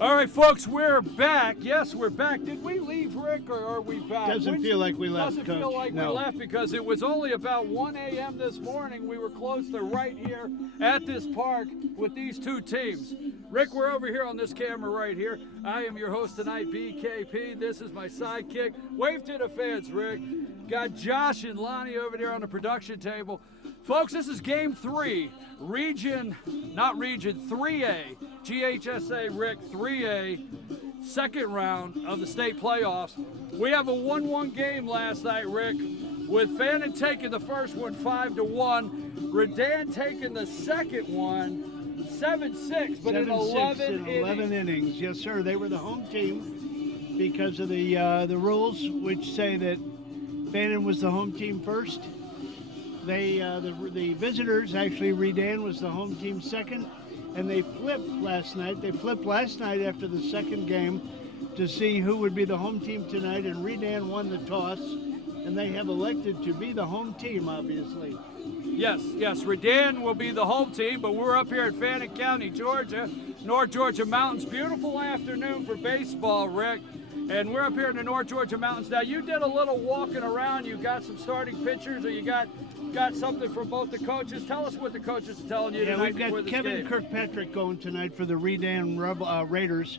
All right, folks, we're back. Yes, we're back. Did we leave, Rick, or are we back? Doesn't feel like we left, Doesn't Coach. feel like No. we left because it was only about 1 a.m. this morning. We were close to right here at this park with these two teams. Rick, we're over here on this camera right here. I am your host tonight, BKP. This is my sidekick. Wave to the fans, Rick. Got Josh and Lonnie over there on the production table. Folks, this is game 3, Region 3A, GHSA Rick 3A, second round of the state playoffs. We have a 1-1 game last night, Rick, with Fannin taking the first one 5-1, Redan taking the second one 7-6, but in 11 innings. Yes, sir. They were the home team because of the rules, which say that Fannin was the home team first. The visitors, actually, Redan was the home team second, and they flipped last night. They flipped last night after the second game to see who would be the home team tonight, and Redan won the toss, and they have elected to be the home team, obviously. Yes, Redan will be the home team, but we're up here at Fannin County, Georgia, North Georgia Mountains. Beautiful afternoon for baseball, Rick. And we're up here in the North Georgia Mountains. Now, you did a little walking around. You got some starting pitchers, or you got something from both the coaches. Tell us what the coaches are telling you tonight. Yeah, we've got Kevin Kirkpatrick going tonight for the Redan Raiders,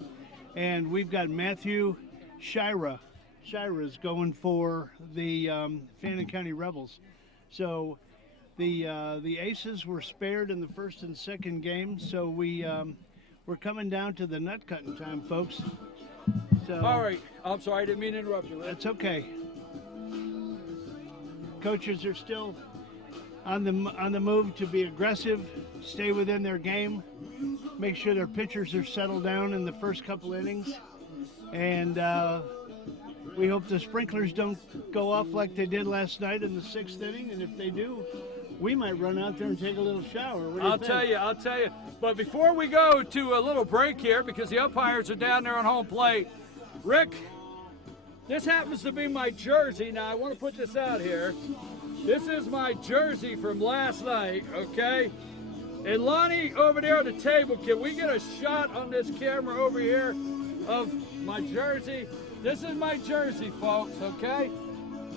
and we've got Matthew Shira. Shira's going for the Fannin County Rebels. So the Aces were spared in the first and second game, so we're coming down to the nut cutting time, folks. So, all right. I'm sorry, I didn't mean to interrupt you, Rick. That's okay. Coaches are still on the move to be aggressive, stay within their game, make sure their pitchers are settled down in the first couple innings, and we hope the sprinklers don't go off like they did last night in the 6th inning, and if they do, we might run out there and take a little shower. What do you think? I'll tell you. But before we go to a little break here, because the umpires are down there on home plate, Rick, this happens to be my jersey. Now, I want to put this out here. This is my jersey from last night, okay? And Lonnie, over there at the table, can we get a shot on this camera over here of my jersey? This is my jersey, folks, okay?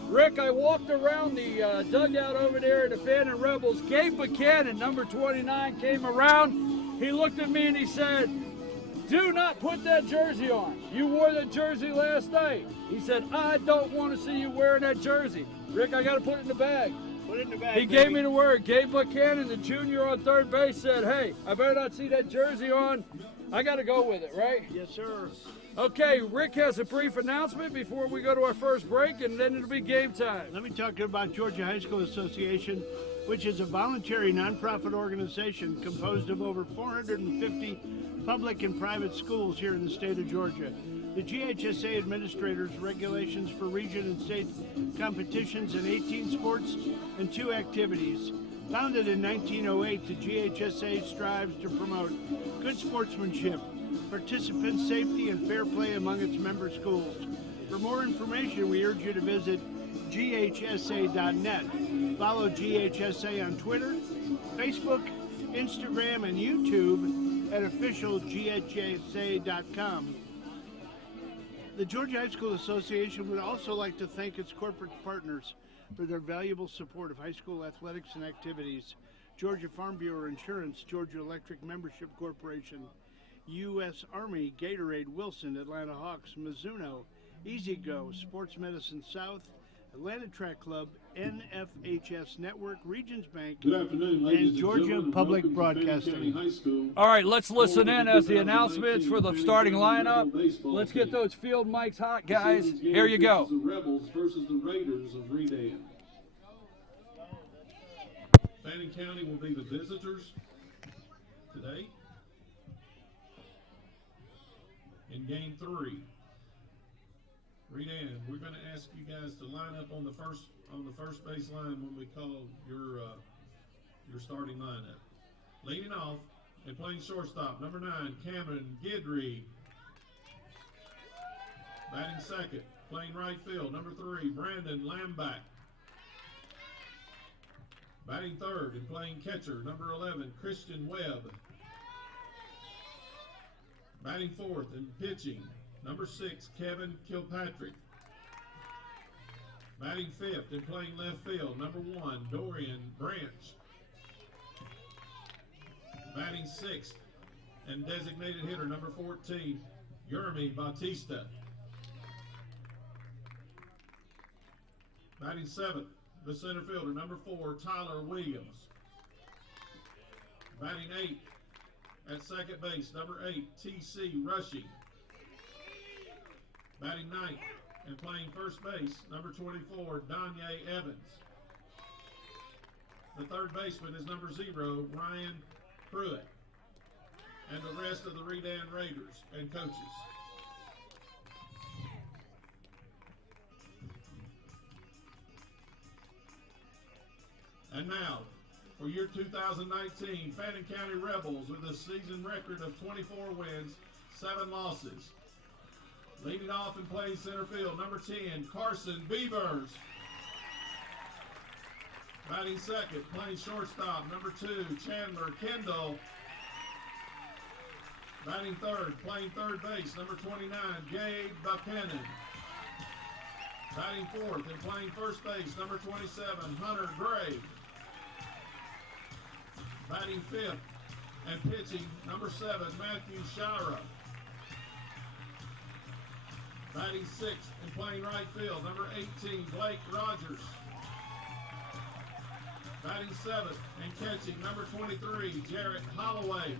Rick, I walked around the dugout over there at the Fannin Rebels. Gabe Buchanan, number 29, came around. He looked at me and he said, "Do not put that jersey on. You wore that jersey last night." He said, "I don't want to see you wearing that jersey." Rick, I got to put it in the bag. Put it in the bag. He gave me the word. Gabe Buchanan, the junior on third base, said, "Hey, I better not see that jersey on. I got to go with it," right? Yes, sir. Okay, Rick has a brief announcement before we go to our first break, and then it'll be game time. Let me talk about Georgia High School Association, which is a voluntary nonprofit organization composed of over 450 public and private schools here in the state of Georgia. The GHSA administrators regulations for region and state competitions in 18 sports and 2 activities. Founded in 1908, the GHSA strives to promote good sportsmanship, participant safety, and fair play among its member schools. For more information, we urge you to visit ghsa.net. Follow GHSA on Twitter, Facebook, Instagram, and YouTube at officialghsa.com. The Georgia High School Association would also like to thank its corporate partners for their valuable support of high school athletics and activities. Georgia Farm Bureau Insurance, Georgia Electric Membership Corporation, U.S. Army, Gatorade, Wilson, Atlanta Hawks, Mizuno, Easy Go, Sports Medicine South, Atlanta Track Club, NFHS Network, Regions Bank, and Georgia Public Broadcasting. All right, let's listen in as the announcements for the starting lineup. Let's get those field mics hot, guys. Here you go. The Rebels versus the Raiders of Redan. Fannin County will be the visitors today in game 3. Redan, we're going to ask you guys to line up on the first base line when we call your starting lineup. Leading off and playing shortstop, number 9, Cameron Gidry. Batting second, playing right field, number 3, Brandon Lamback. Batting third and playing catcher, number 11, Christian Webb. Batting fourth and pitching, number 6, Kevin Kilpatrick. Batting fifth and playing left field, number 1, Dorian Branch. Batting sixth and designated hitter, number 14, Yermi Bautista. Batting seventh, the center fielder, number 4, Tyler Williams. Batting eighth at second base, number 8, T.C. Rushing. Batting ninth and playing first base, number 24, Danye Evans. The third baseman is number 0, Ryan Pruitt. And the rest of the Redan Raiders and coaches. And now, for your 2019 Fannin County Rebels with a season record of 24 wins, 7 losses. Leading off and playing center field, number 10, Carson Beavers. Batting second, playing shortstop, number 2, Chandler Kendall. Batting third, playing third base, number 29, Gabe Buchanan. Batting fourth and playing first base, number 27, Hunter Gray. Batting fifth and pitching, number 7, Matthew Shira. Batting sixth and playing right field, number 18, Blake Rogers. Batting seventh and catching, number 23, Jarrett Holloway.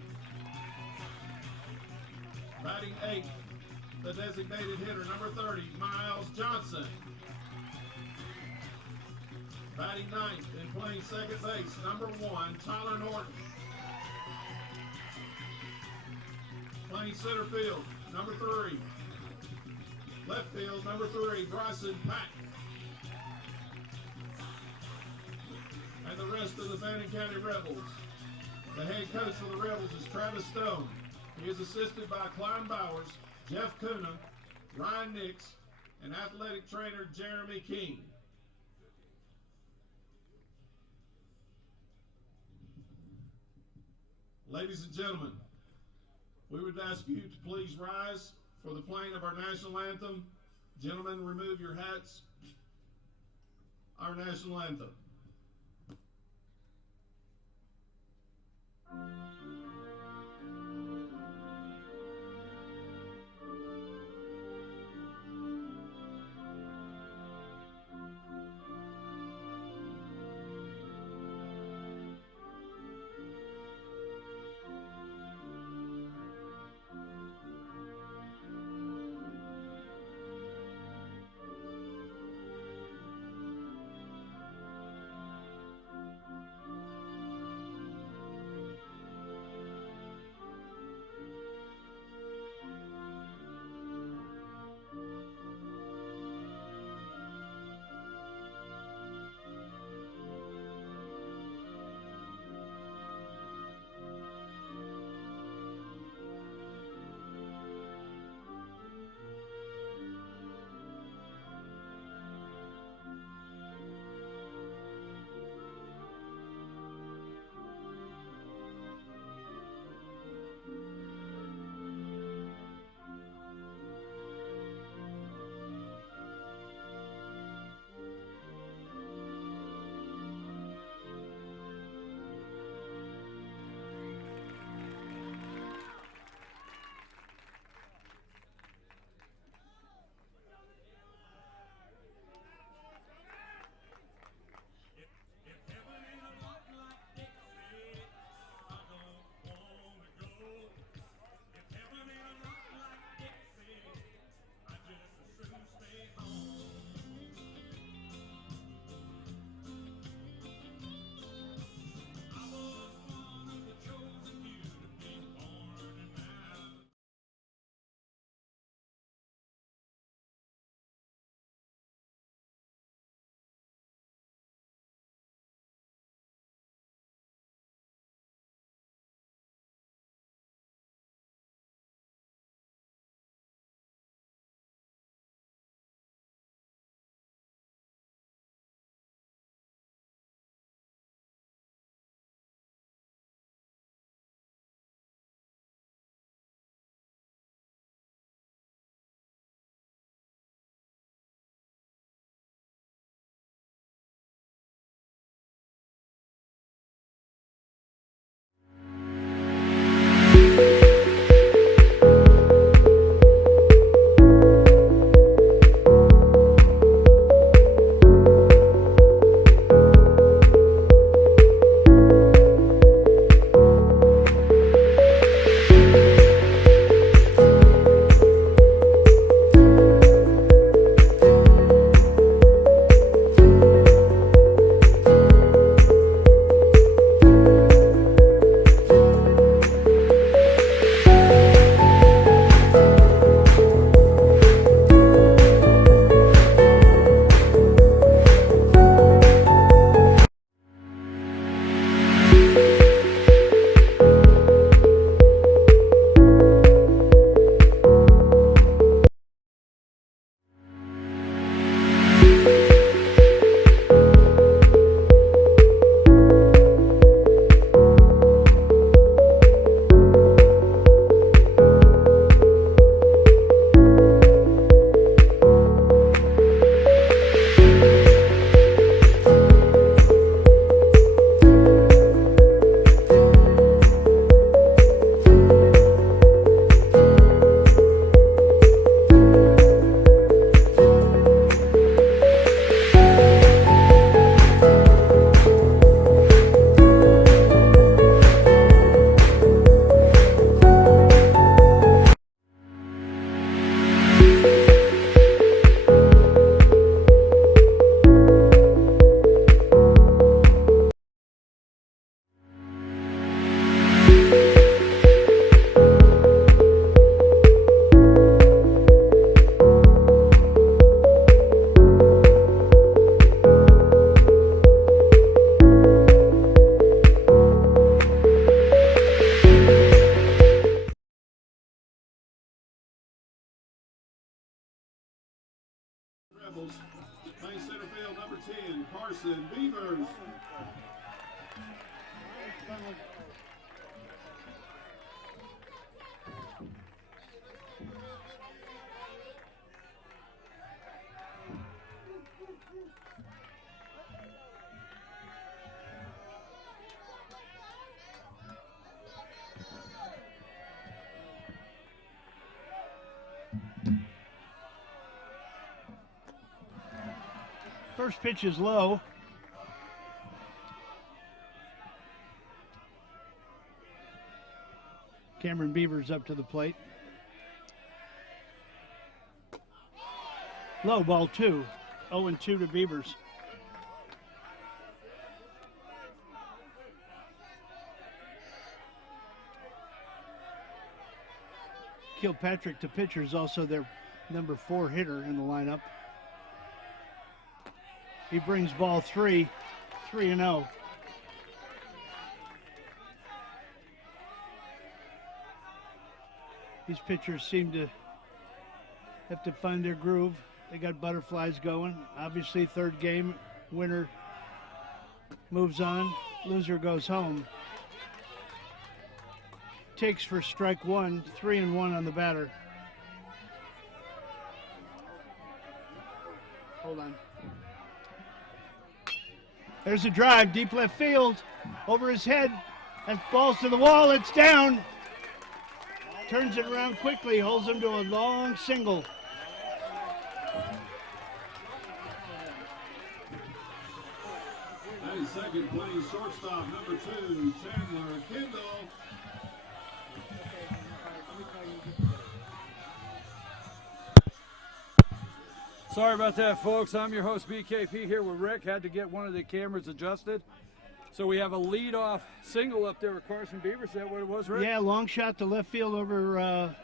Batting eighth, the designated hitter, number 30, Miles Johnson. Batting ninth and playing second base, number 1, Tyler Norton. Playing center field, number 3. Left field, number 3, Bryson Pack. And the rest of the Fannin County Rebels. The head coach for the Rebels is Travis Stone. He is assisted by Klein Bowers, Jeff Kuna, Ryan Nix, and athletic trainer Jeremy King. Ladies and gentlemen, we would ask you to please rise for the playing of our national anthem. Gentlemen, remove your hats. Our national anthem. Playing center field, number 10, Carson Beavers. First pitch is low. Cameron Beavers up to the plate. Low, ball 2. 0-2 to Beavers. Kilpatrick, the pitcher, is also their number 4 hitter in the lineup. He brings ball 3, 3-0. These pitchers seem to have to find their groove. They got butterflies going. Obviously, third game, winner moves on, loser goes home. Takes for strike 1, 3-1 on the batter. Hold on. There's a drive, deep left field, over his head. That ball's to the wall, it's down. Turns it around quickly, holds him to a long single. Second playing shortstop, number 2, Chandler Kendall. Sorry about that, folks. I'm your host, BKP, here with Rick. Had to get one of the cameras adjusted. So we have a leadoff single up there with Carson Beavers. Is that what it was, Rick? Yeah, long shot to left field over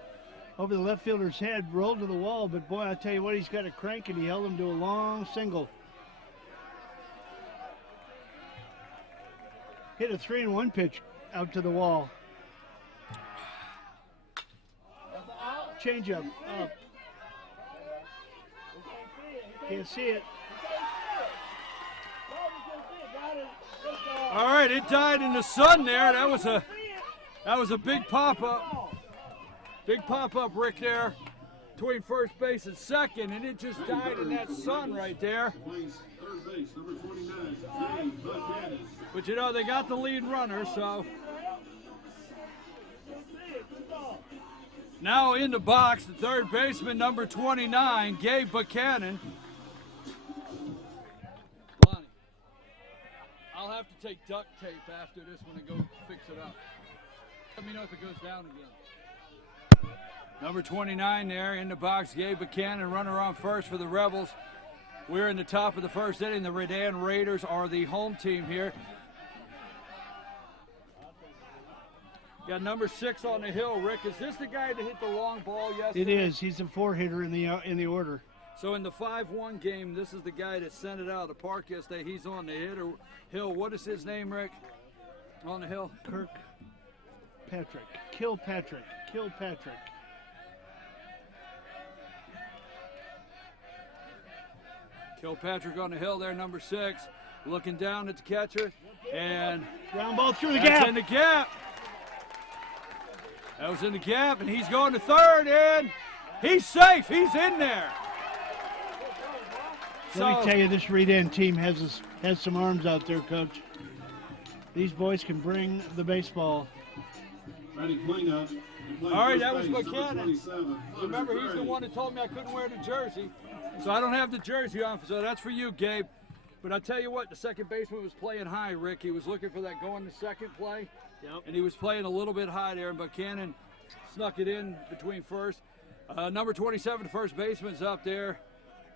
the left fielder's head, rolled to the wall. But boy, I tell you what, he's got a crank, and he held him to a long single. Hit a 3-1 pitch out to the wall. Change up. Can't see it. All right, it died in the sun there. That was a big pop-up. Big pop-up, Rick, there between first base and second, and it just died in that sun right there. But you know, they got the lead runner, so. Now in the box, the third baseman, number 29, Gabe Buchanan. Lonnie, I'll have to take duct tape after this when I go fix it up. Let me know if it goes down again. Number 29 there in the box, Gabe Buchanan, runner on first for the Rebels. We're in the top of the first inning. The Redan Raiders are the home team here. Got number 6 on the hill, Rick. Is this the guy that hit the long ball yesterday? It is. He's a 4-hitter in the order. So in the 5-1 game, this is the guy that sent it out of the park yesterday. He's on the hill. What is his name, Rick? On the hill? Kilpatrick. Kilpatrick on the hill there, number 6. Looking down at the catcher. And ground ball through the that's gap. In the gap. That was in the gap, and he's going to third, and he's safe. He's in there. Let me tell you, this Redan team has some arms out there, Coach. These boys can bring the baseball. Ready cleanup. All right, that was Buchanan. Remember, he's the one that told me I couldn't wear the jersey, so I don't have the jersey on, so that's for you, Gabe. But I tell you what, the second baseman was playing high, Rick. He was looking for that going to second play. Yep. And he was playing a little bit high there, and Buchanan snuck it in between first. Number 27, the first baseman's up there.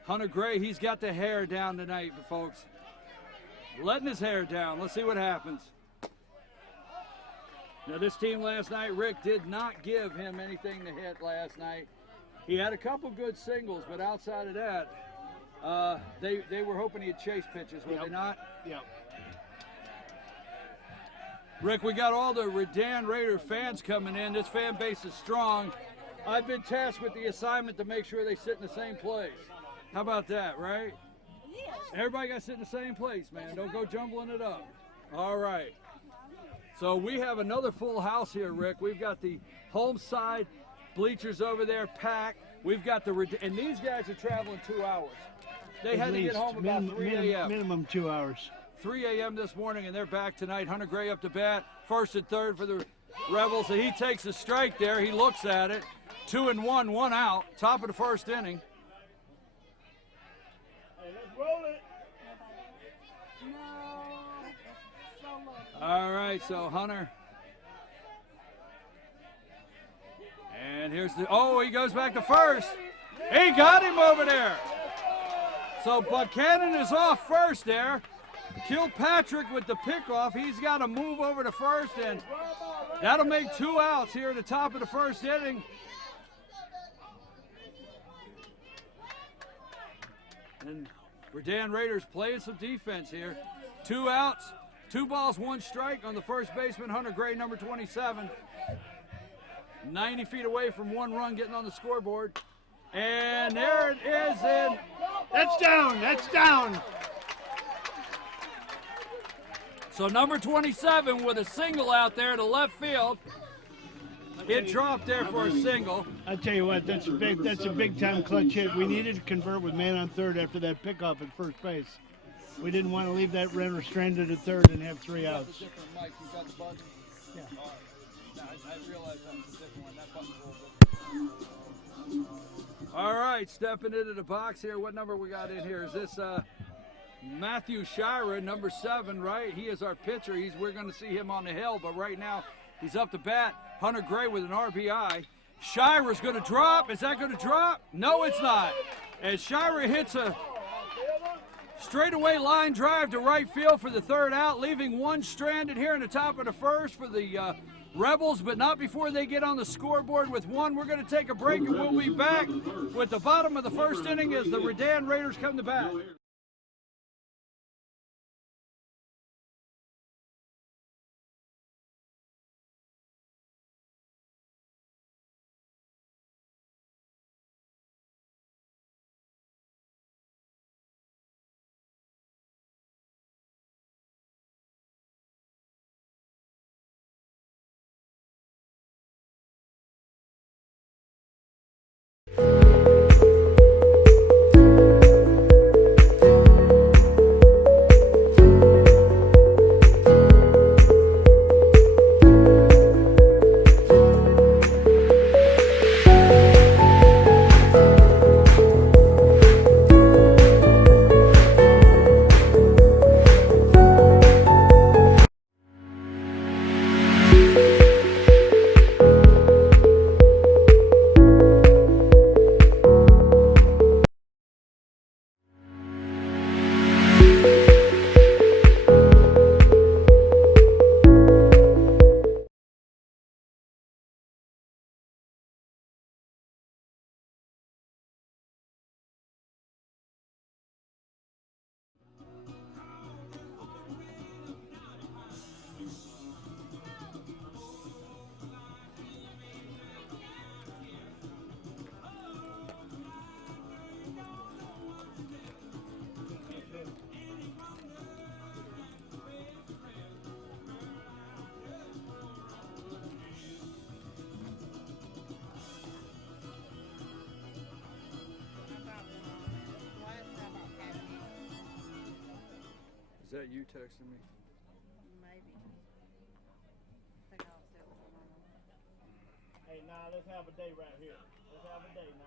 Hunter Gray, he's got the hair down tonight, folks. Letting his hair down. Let's see what happens. Now, this team last night, Rick, did not give him anything to hit last night. He had a couple good singles, but outside of that, they were hoping he'd chase pitches, were they not? Yep. Rick, we got all the Redan Raider fans coming in. This fan base is strong. I've been tasked with the assignment to make sure they sit in the same place. How about that, right? Everybody got to sit in the same place, man. Don't go jumbling it up. All right. So we have another full house here, Rick. We've got the home side bleachers over there packed. We've got the, and these guys are traveling 2 hours. They had to get home about 3 a.m. Minimum 2 hours. 3 a.m. this morning, and they're back tonight. Hunter Gray up to bat, first and third for the Rebels, and he takes a strike there. He looks at it. 2-1, 1 out. Top of the first inning. Hey, let's roll it. All right, so Hunter. And here's the, oh, he goes back to first. He got him over there. So Buchanan is off first there. Kilpatrick with the pickoff. He's got to move over to first, and that'll make 2 outs here at the top of the first inning. And Redan Raiders playing some defense here. 2 outs, 2 balls, 1 strike on the first baseman, Hunter Gray, number 27. 90 feet away from 1 run getting on the scoreboard. And there it is. And that's down. That's down. So number 27 with a single out there to left field. It dropped there for a single. I tell you what, that's a big time clutch hit. We needed to convert with man on third after that pickoff at first base. We didn't want to leave that runner stranded at third and have 3 outs. Yeah. I realize that was a different one. That button's a little bit. All right, stepping into the box here. What number we got in here? Is this Matthew Shira, number 7, right? He is our pitcher. We're going to see him on the hill, but right now he's up to bat. Hunter Gray with an RBI. Shira's going to drop. Is that going to drop? No, it's not. And Shira hits a straightaway line drive to right field for the 3rd out, leaving 1 stranded here in the top of the first for the Rebels, but not before they get on the scoreboard with 1. We're going to take a break, and we'll be back with the bottom of the first inning as the Redan Raiders come to bat. Is that you texting me? Maybe. I think I'll still put them on. Hey, nah, let's have a day right here. Let's have a day, nah.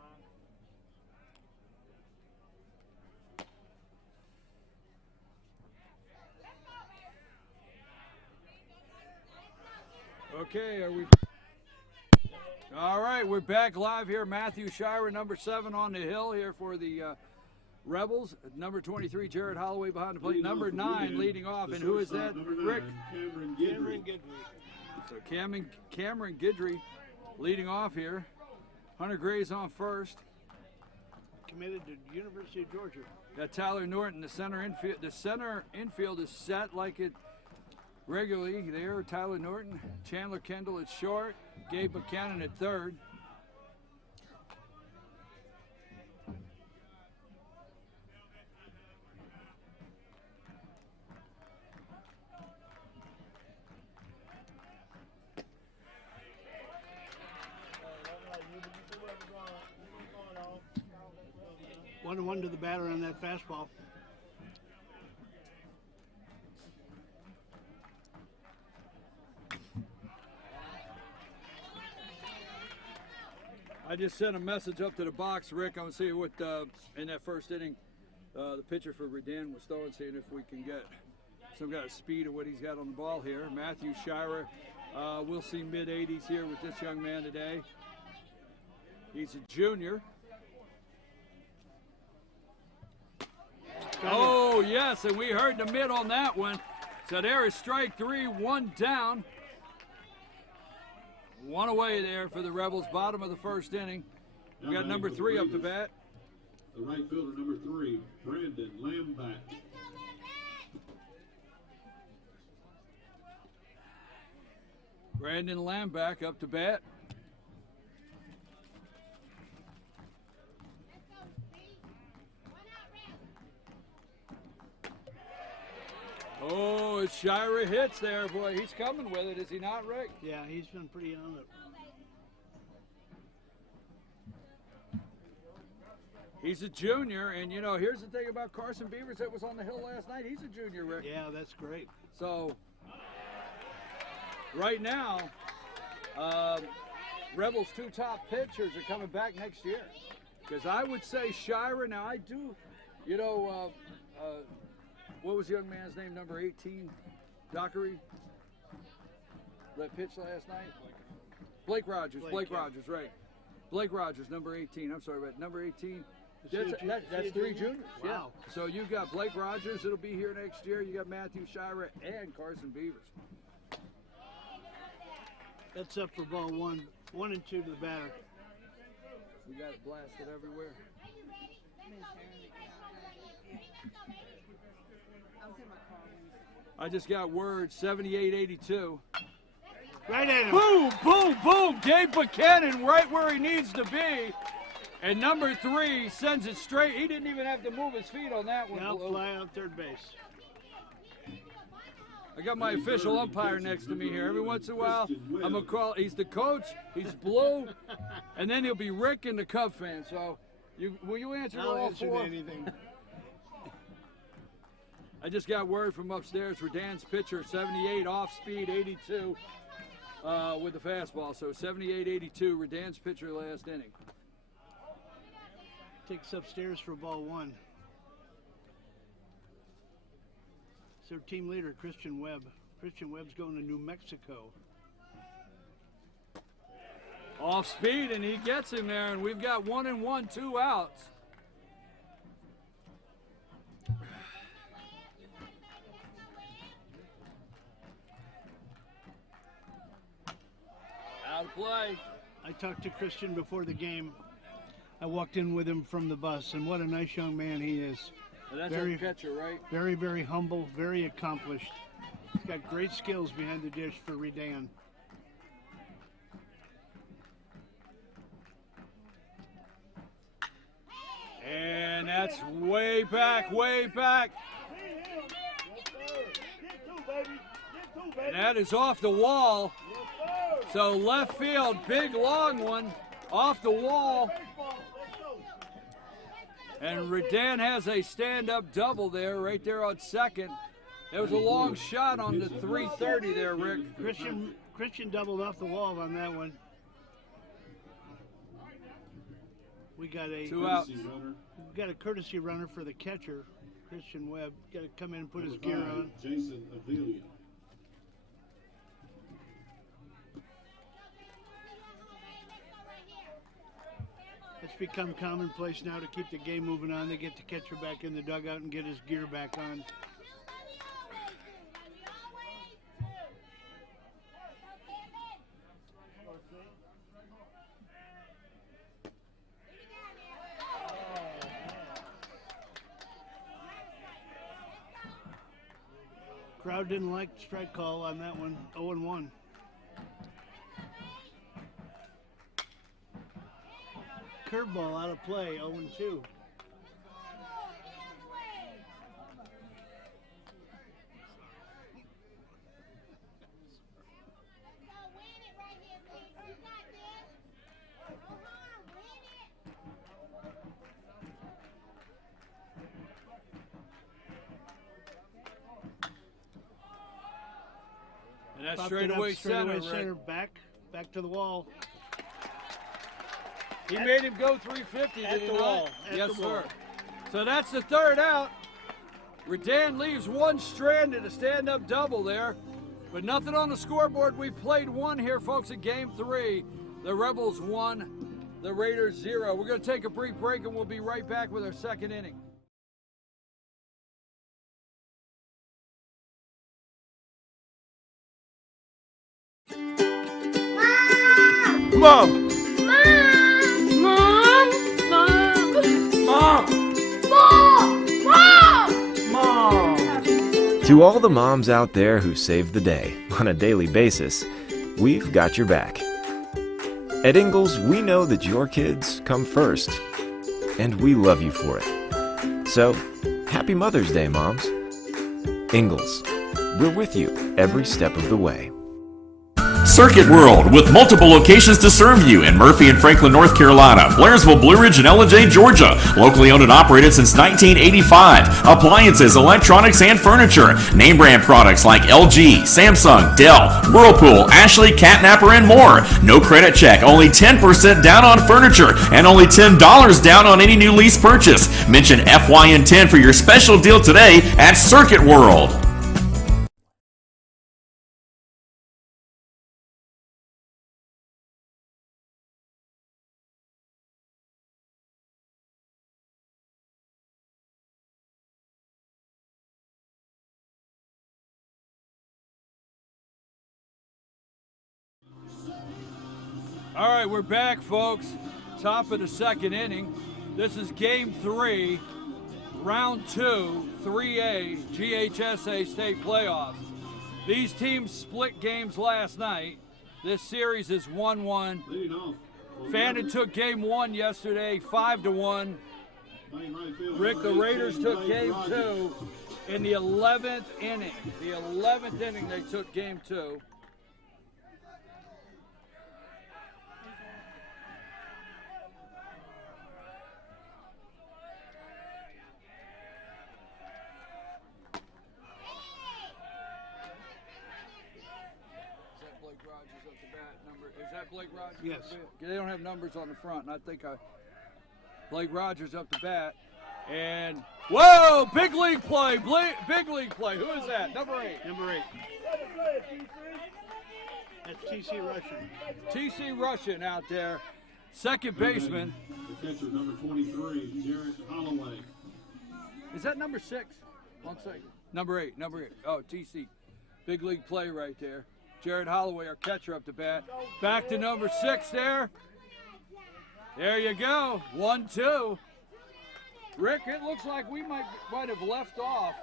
Okay, are we? All right, we're back live here. Matthew Shira, number 7 on the hill here for the Rebels. Number 23, Jared Holloway behind the plate. Number 9 leading off, and who is that? Rick? Cameron Guidry. So Cameron Guidry leading off here. Hunter Gray's on first. Committed to University of Georgia. Got Tyler Norton, the center infield. The center infield is set like it regularly there. Tyler Norton, Chandler Kendall at short, Gabe Buchanan at third. 1-1 to the batter on that fastball. I just sent a message up to the box, Rick. I want to see what in that first inning the pitcher for Redan was throwing, seeing if we can get some kind of speed of what he's got on the ball here. Matthew Shira, we'll see mid-80s here with this young man today. He's a junior. Oh, yes, and we heard the mid on that one. So there is strike three, one down. One away there for the Rebels, bottom of the first inning. We got number 3 up to bat. The right fielder, number 3, Brandon Lamback. Brandon Lamback up to bat. Oh, it's Shira hits there, boy. He's coming with it, is he not, Rick? Yeah, he's been pretty on it. He's a junior, and you know, here's the thing about Carson Beavers that was on the hill last night. He's a junior, Rick. Yeah, that's great. So, right now, Rebels' 2 top pitchers are coming back next year. Because I would say Shira, now I do, you know, what was the young man's name, number 18? Dockery? That pitched last night? Blake Rogers. Blake Rogers, right. Blake Rogers, number 18. I'm sorry, but number 18. That's 3 juniors. Wow. Yeah. So you've got Blake Rogers, it'll be here next year. You got Matthew Shira and Carson Beavers. That's up for ball 1. 1 and 2 to the batter. We got it blasted everywhere. I just got word, 78-82. Right at him. Boom, boom, boom. Dave Buchanan right where he needs to be. And number 3 sends it straight. He didn't even have to move his feet on that one. Now fly out third base. I got my official umpire next to me here. Every once in a while, I'm going to call. He's the coach. He's blue. And then he'll be Rick and the Cub fan. So will you answer I'll all answer 4? anything. I just got word from upstairs. Redan's pitcher, 78 off speed, 82 with the fastball. So 78-82, Redan's pitcher last inning. Takes upstairs for ball 1. It's their team leader, Christian Webb. Christian Webb's going to New Mexico. Off speed, and he gets him there, and we've got 1 and 1, 2 outs. Out of play. I talked to Christian before the game. I walked in with him from the bus, and what a nice young man he is. And that's our catcher, right? Very, very humble, very accomplished. He's got great skills behind the dish for Redan. And that's way back, way back. And that is off the wall. So left field, big long one, off the wall. And Redan has a stand-up double there, right there on second. It was a long shot on the 330 there, Rick. Christian doubled off the wall on that one. We got a 2 outs. We got a courtesy runner for the catcher, Christian Webb. Got to come in and put his gear on. Jason Avila. It's become commonplace now to keep the game moving on. They get the catcher back in the dugout and get his gear back on. Crowd didn't like the strike call on that one. 0-1. Curveball out of play, 0-2. And that's Popped it straightaway up, straightaway center, center, Rick. back to the wall. He made him go 350, At did he the not? wall. At Yes, the wall. sir. So that's the third out. Redan leaves one stranded, a stand-up double there. But nothing on the scoreboard. We've played one here, folks, at game 3. The Rebels 1, the Raiders 0. We're going to take a brief break, and we'll be right back with our second inning. Mom! Mom! Mom! Mom! Mom! To all the moms out there who save the day on a daily basis, we've got your back. At Ingalls, we know that your kids come first, and we love you for it. So, happy Mother's Day, moms. Ingalls, we're with you every step of the way. Circuit World, with multiple locations to serve you in Murphy and Franklin, North Carolina, Blairsville, Blue Ridge, and Ellijay, Georgia. Locally owned and operated since 1985. Appliances, electronics, and furniture. Name brand products like LG, Samsung, Dell, Whirlpool, Ashley, Catnapper, and more. No credit check, only 10% down on furniture, and only $10 down on any new lease purchase. Mention FYN10 for your special deal today at Circuit World. All right, we're back, folks. Top of the second inning. This is game 3, round 2, 3A, GHSA state playoffs. These teams split games last night. This series is 1-1. Leading off. Fannin took game 1 yesterday, 5-1. Rick, the Raiders took game 2 in the 11th inning. The 11th inning they took game 2. Is that Blake Rogers? Yes. They don't have numbers on the front, and I think Blake Rogers up to bat. And, whoa, big league play, big league play. Who is that? Number 8. Number 8. That's T.C. Russian. T.C. Russian out there. Second baseman. The catcher, number 23, Jared Holloway. Is that number 6? 1 second. Number 8. Oh, T.C. Big league play right there. Jared Holloway, our catcher, up to bat. Back to number 6 there. There you go. 1-2. Rick, it looks like we might have left off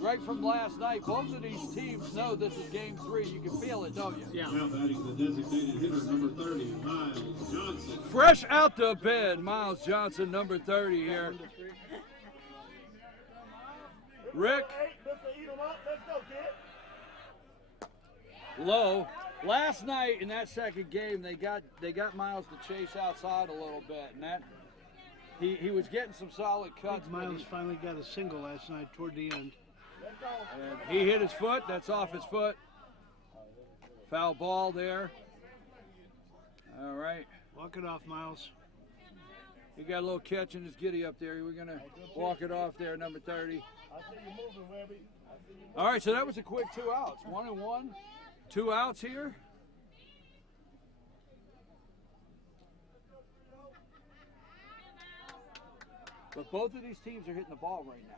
right from last night. Both of these teams know this is game 3. You can feel it, don't you? Yeah. Now batting the designated hitter, number 30, Miles Johnson. Fresh out the bed, Miles Johnson, number 30 here. Rick. Low. Last night in that second game, they got Miles to chase outside a little bit, and that he was getting some solid cuts. Miles finally got a single last night toward the end. And he hit his foot. That's off his foot. Foul ball there. All right. Walk it off, Miles. He got a little catch in his giddy up there. We're going to walk it off there, number 30. All right, so that was a quick 2 outs. 1-1. 2 outs here. But both of these teams are hitting the ball right now.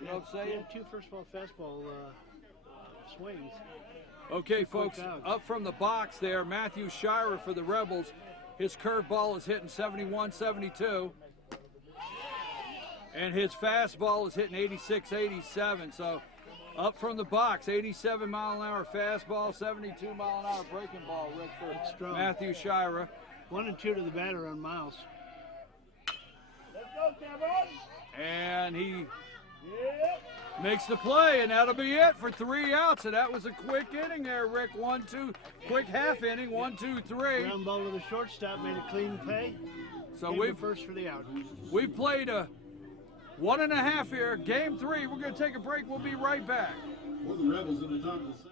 You know what I'm saying? Yeah, 2 first-ball fastball swings. Okay, folks, up from the box there, Matthew Shira for the Rebels. His curveball is hitting 71, 72. And his fastball is hitting 86, 87. So up from the box, 87 mile an hour fastball, 72 mile an hour breaking ball, Rick, for Matthew Shira. 1-2 to the batter on Miles. And he makes the play, and that'll be it for 3 outs. And that was a quick inning there, Rick. 1-2, quick half inning, 1-2, 3. Ground ball to the shortstop, made a clean pay. So we've first for the out. We've played a 1.5 here. Game 3. We're going to take a break. We'll be right back. For the Rebels in the top of the second.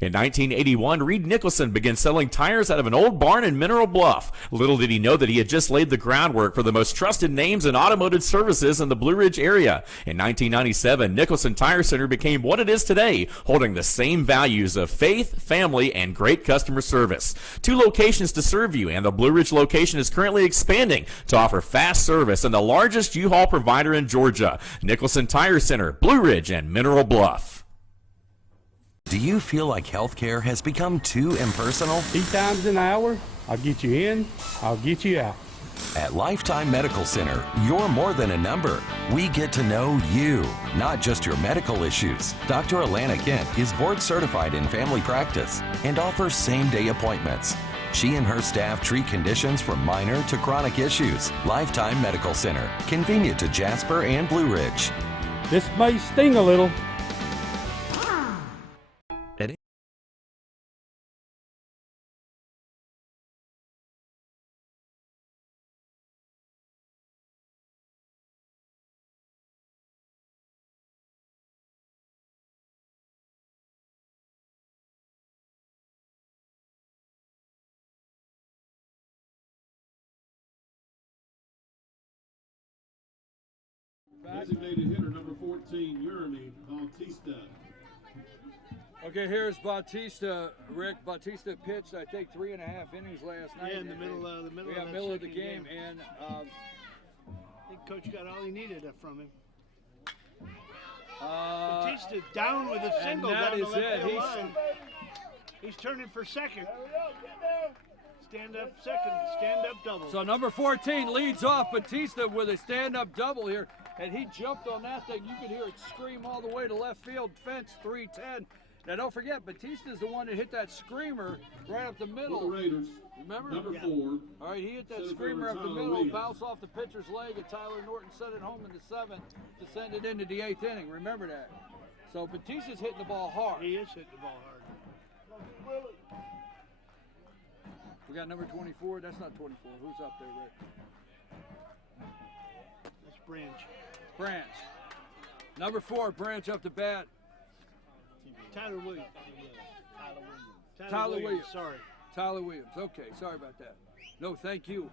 In 1981, Reed Nicholson began selling tires out of an old barn in Mineral Bluff. Little did he know that he had just laid the groundwork for the most trusted names in automotive services in the Blue Ridge area. In 1997, Nicholson Tire Center became what it is today, holding the same values of faith, family, and great customer service. 2 locations to serve you, and the Blue Ridge location is currently expanding to offer fast service and the largest U-Haul provider in Georgia. Nicholson Tire Center, Blue Ridge, and Mineral Bluff. Do you feel like healthcare has become too impersonal? 3 times an hour, I'll get you in, I'll get you out. At Lifetime Medical Center, you're more than a number. We get to know you, not just your medical issues. Dr. Alana Kent is board certified in family practice and offers same-day appointments. She and her staff treat conditions from minor to chronic issues. Lifetime Medical Center, convenient to Jasper and Blue Ridge. This may sting a little. Designated hitter number 14, Jeremy Bautista. Okay, here's Bautista. Rick, Bautista pitched, I think, 3.5 innings last night. Yeah, in the middle of the middle of the game, and I think Coach got all he needed from him. Bautista down with a single down the left field line. He's turning for second. Stand up second, stand up double. So number 14 leads off Bautista with a stand-up double here, and he jumped on that thing. You could hear it scream all the way to left field, fence 310. Now don't forget, Batista's the one that hit that screamer right up the middle. For the Raiders, remember? number 4. All right, he hit that screamer up the middle, bounced off the pitcher's leg, and Tyler Norton sent it home in the 7th to send it into the 8th inning. Remember that. So Batista's hitting the ball hard. He is hitting the ball hard. We got number 24. That's not 24. Who's up there, Rick? That's Branch. Branch. Number 4, Branch up the bat. Tyler Williams. Tyler Williams. Sorry. Tyler Williams. Okay, sorry about that. No, thank you.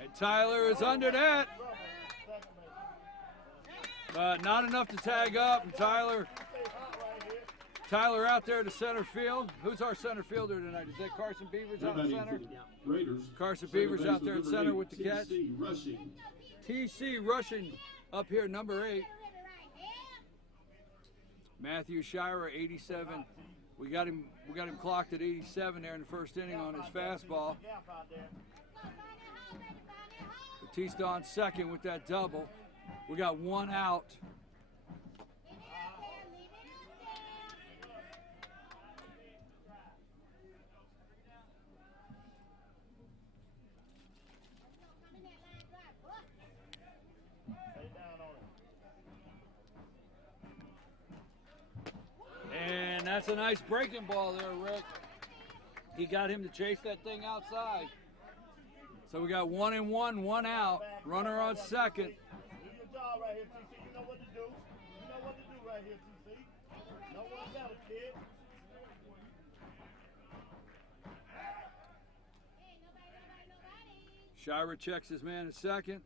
And Tyler is under that. But not enough to tag up, and Tyler out there to center field. Who's our center fielder tonight? Is that Carson Beavers out in center? Raiders. Carson Beavers out there at center with the catch. TC rushing. TC rushing up here, number 8. Matthew Shira, 87. We got him clocked at 87 there in the first inning on his fastball. Batista on second with that double. We got 1 out. And that's a nice breaking ball there, Rick. He got him to chase that thing outside. So we got 1 and 1, 1 out. Runner on second. Do your job right here, TC. You know what to do. You know what to do right here, TC. No one better, kid. Shira checks his man at second.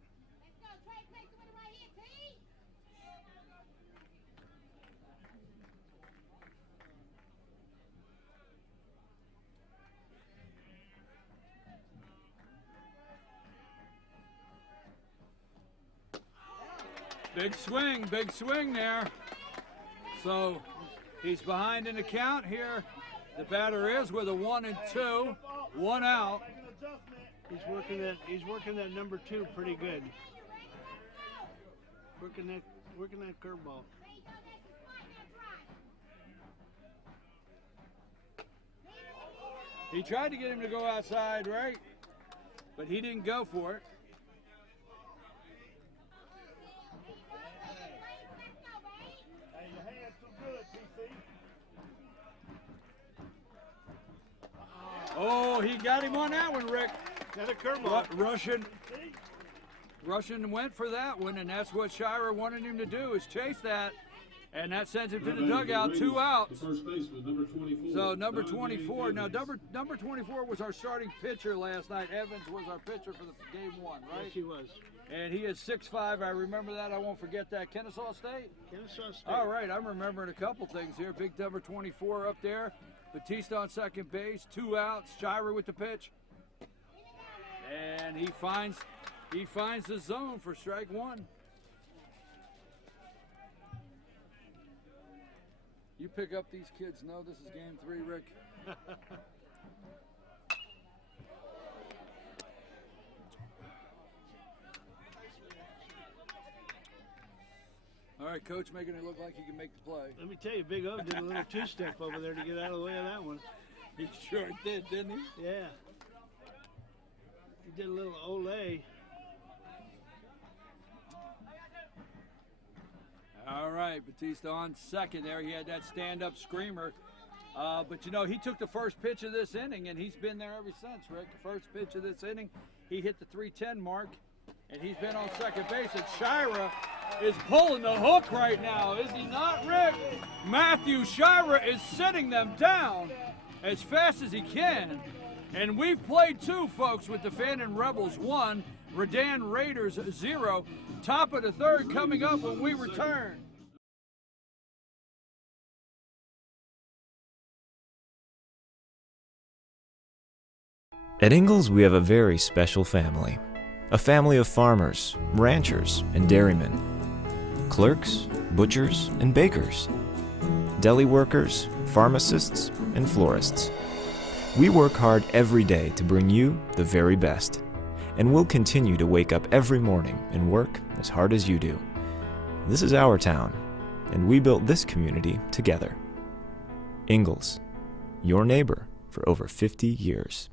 Big swing there. So he's behind in the count here. The batter is with a 1 and 2, 1 out. He's working that number 2 pretty good. Working that curveball. He tried to get him to go outside, right? But he didn't go for it. Oh, he got him on that one, Rick. Got a curveball. Russian went for that one, and that's what Shira wanted him to do, is chase that. And that sends him to the dugout, 2 outs. The first baseman, number 24. So number Don 24. Now Evans. number 24 was our starting pitcher last night. Evans was our pitcher for the game 1, right? Yes, he was. And he is 6'5". I remember that. I won't forget that. Kennesaw State? Kennesaw State. All right, I'm remembering a couple things here. Big number 24 up there. Batista on second base, 2 outs. Shira with the pitch. And he finds the zone for strike 1. You pick up these kids. No, this is game 3, Rick. All right, Coach, making it look like he can make the play. Let me tell you, Big O did a little two-step over there to get out of the way of that one. He sure did, didn't he? Yeah. He did a little ole. All right, Batista on second there. He had that stand-up screamer. But, you know, he took the first pitch of this inning, and he's been there ever since, Rick. The first pitch of this inning, he hit the 310 mark, and he's been on second base. And Shira is pulling the hook right now, is he not, Rick? Matthew Shira is sitting them down as fast as he can. And we've played 2, folks, with the Fannin Rebels 1, Redan Raiders 0. Top of the 3rd coming up when we return. At Ingalls, we have a very special family. A family of farmers, ranchers, and dairymen. Clerks, butchers, and bakers. Deli workers, pharmacists, and florists. We work hard every day to bring you the very best. And we'll continue to wake up every morning and work as hard as you do. This is our town, and we built this community together. Ingalls, your neighbor for over 50 years.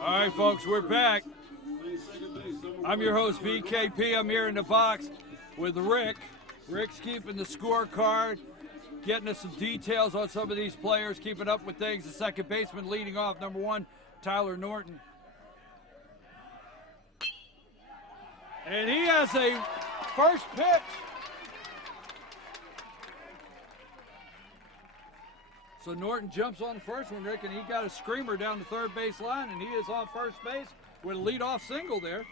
All right, folks, we're back. I'm your host, BKP. I'm here in the box with Rick. Rick's keeping the scorecard, getting us some details on some of these players, keeping up with things. The second baseman leading off, number 1, Tyler Norton. And he has a first pitch. So Norton jumps on the first one, Rick, and he got a screamer down the third base line, and he is on first base with a leadoff single there.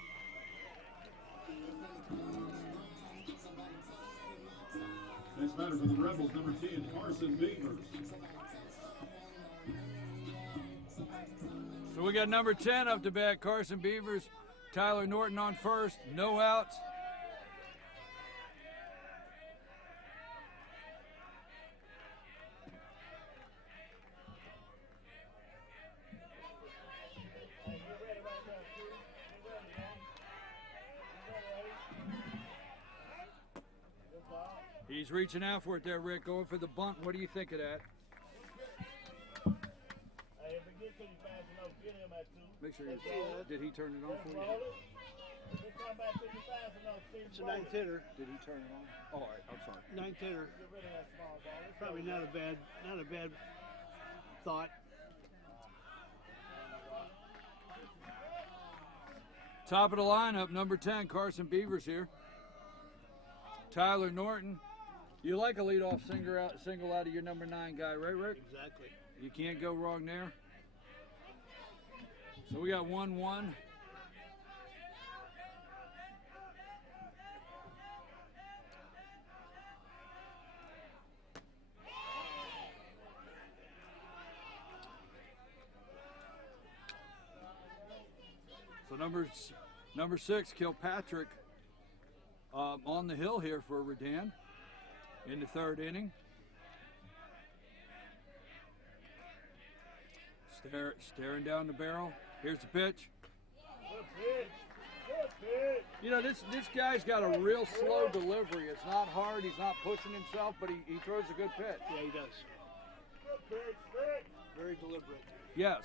Next batter for the Rebels, number 10, Carson Beavers. So we got number 10 up to bat, Carson Beavers. Tyler Norton on first, no outs. He's reaching out for it there, Rick, going for the bunt. What do you think of that? Make sure did he turn it on for you? It's a ninth hitter. Did he turn it on? Oh, all right, I'm sorry. Ninth hitter. Probably not a bad thought. Top of the lineup, number 10, Carson Beavers here. Tyler Norton. You like a leadoff single out of your number 9 guy, right, Rick? Exactly. You can't go wrong there. So we got 1-1. So number 6, Kilpatrick, on the hill here for Redan in the 3rd inning. Staring down the barrel. Here's the pitch. Good pitch. Good pitch. You know, this guy's got a real slow delivery. It's not hard. He's not pushing himself, but he throws a good pitch. Yeah, he does. Good pitch. Pitch. Very deliberate. Yes.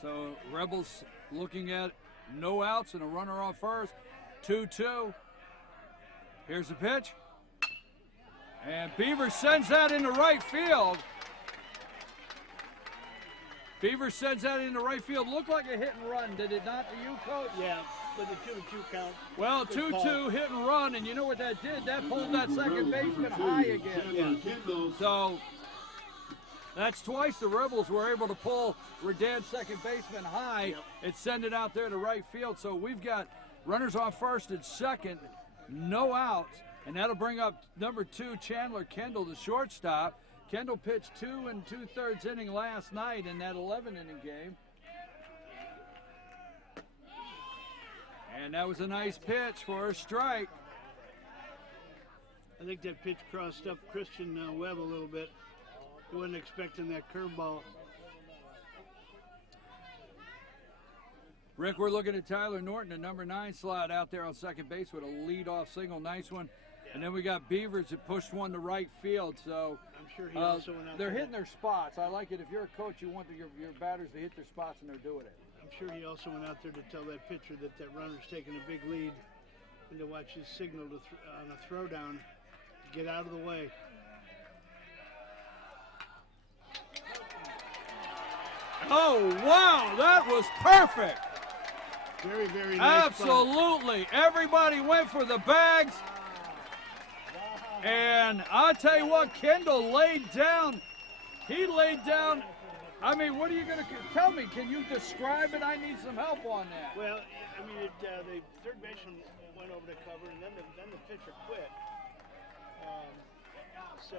So Rebels looking at no outs and a runner on first. 2-2. Here's the pitch. And Beaver sends that into right field. Beaver sends that into right field. Looked like a hit and run, did it not to you, Coach? Yeah, with the 2-2 count. Well, 2-2 hit and run, and you know what that did? That pulled that second baseman high again. Yeah. So that's twice the Rebels were able to pull Redan's second baseman high and send it out there to right field. So we've got runners on first and second, no outs, and that'll bring up number 2, Chandler Kendall, the shortstop. Kendall pitched 2 2/3 inning last night in that 11-inning game. And that was a nice pitch for a strike. I think that pitch crossed up Christian Webb a little bit. He wasn't expecting that curveball. Rick, we're looking at Tyler Norton, the number 9 slot out there on second base with a leadoff single. Nice one. And then we got Beavers that pushed one to right field. So I'm sure he also went out they're there. hitting their spots. I like it. If you're a coach, you want your batters to hit their spots, and they're doing it. I'm sure he also went out there to tell that pitcher that runner's taking a big lead and to watch his signal to on a throwdown to get out of the way. Oh, wow, that was perfect. Very, very nice. Absolutely. Everybody went for the bags. And I'll tell you what, Kendall laid down. He laid down. I mean, what are you going to tell me? Can you describe it? I need some help on that. Well, I mean, the third baseman went over to cover, and then the pitcher quit. So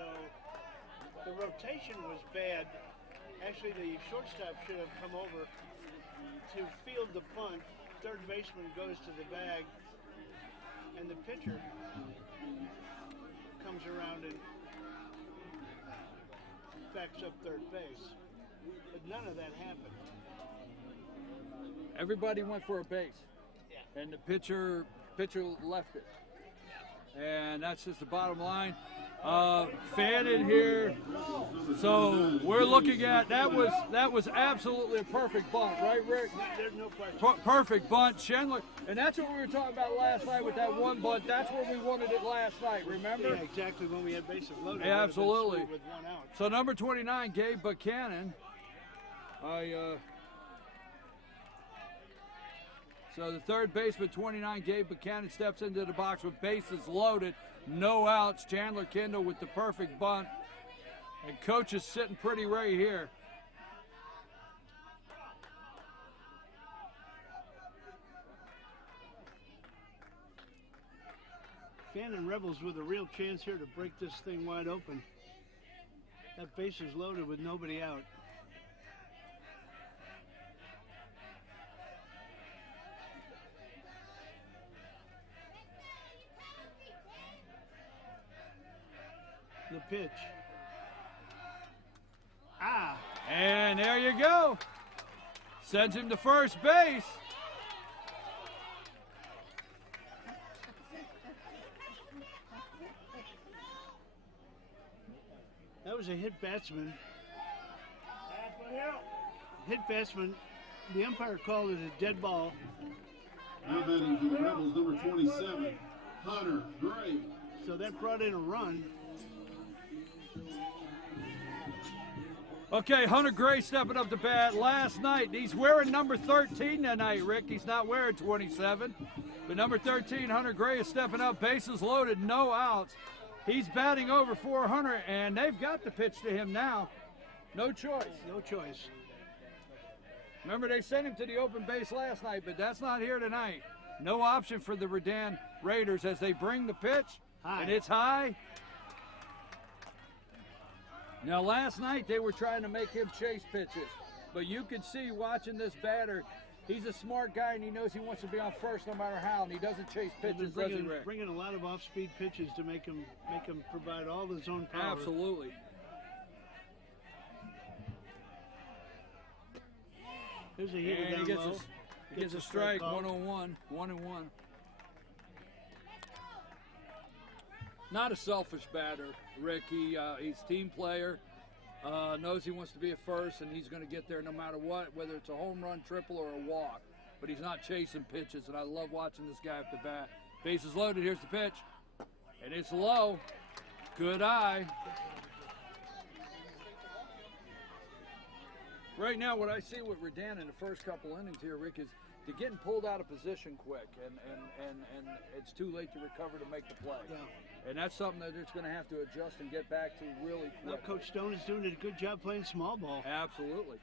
the rotation was bad. Actually, the shortstop should have come over to field the punt. Third baseman goes to the bag, and the pitcher comes around and backs up third base. But none of that happened. Everybody went for a base. Yeah. And the pitcher left it. And that's just the bottom line. Fannin here. So we're looking at that was absolutely a perfect bunt, right, Rick? There's no question. Perfect bunt, Chandler, and that's what we were talking about last night with that one bunt. That's where we wanted it last night. Remember? Yeah, exactly. When we had bases loaded. Yeah, absolutely. With one out. So number 29, Gabe Buchanan. So the third baseman, 29, Gabe Buchanan, steps into the box with bases loaded, no outs. Chandler Kendall with the perfect bunt. And coach is sitting pretty right here. Fannin Rebels with a real chance here to break this thing wide open. That base is loaded with nobody out. The pitch. And there you go. Sends him to first base. That was a hit batsman. Hit batsman. The umpire called it a dead ball. Now batting for the Rebels, number 27, Hunter Gray. So that brought in a run. Okay, Hunter Gray stepping up to bat. Last night, he's wearing number 13 tonight, Rick. He's not wearing 27. But number 13, Hunter Gray, is stepping up. Bases loaded, no outs. He's batting over 400, and they've got the pitch to him now. No choice. No choice. Remember, they sent him to the open base last night, but that's not here tonight. No option for the Redan Raiders as they bring the pitch, high. And it's high. Now, last night they were trying to make him chase pitches, but you can see watching this batter, he's a smart guy and he knows he wants to be on first no matter how, and he doesn't chase pitches, does he, Rick? Bringing a lot of off-speed pitches to make him provide all his own power. Absolutely. There's a hitter And down he low. gets a strike, call. 1-on-1, 1-1. Not a selfish batter, Rick. He's a team player, knows he wants to be a first, and he's going to get there no matter what, whether it's a home run, triple, or a walk. But he's not chasing pitches, and I love watching this guy up the bat. Bases loaded, here's the pitch, and it's low. Good eye. Right now, what I see with Redan in the first couple innings here, Rick, is they're getting pulled out of position quick, and it's too late to recover to make the play. Yeah. And that's something that it's going to have to adjust and get back to really Now, quick. Coach Stone is doing a good job playing small ball. Absolutely.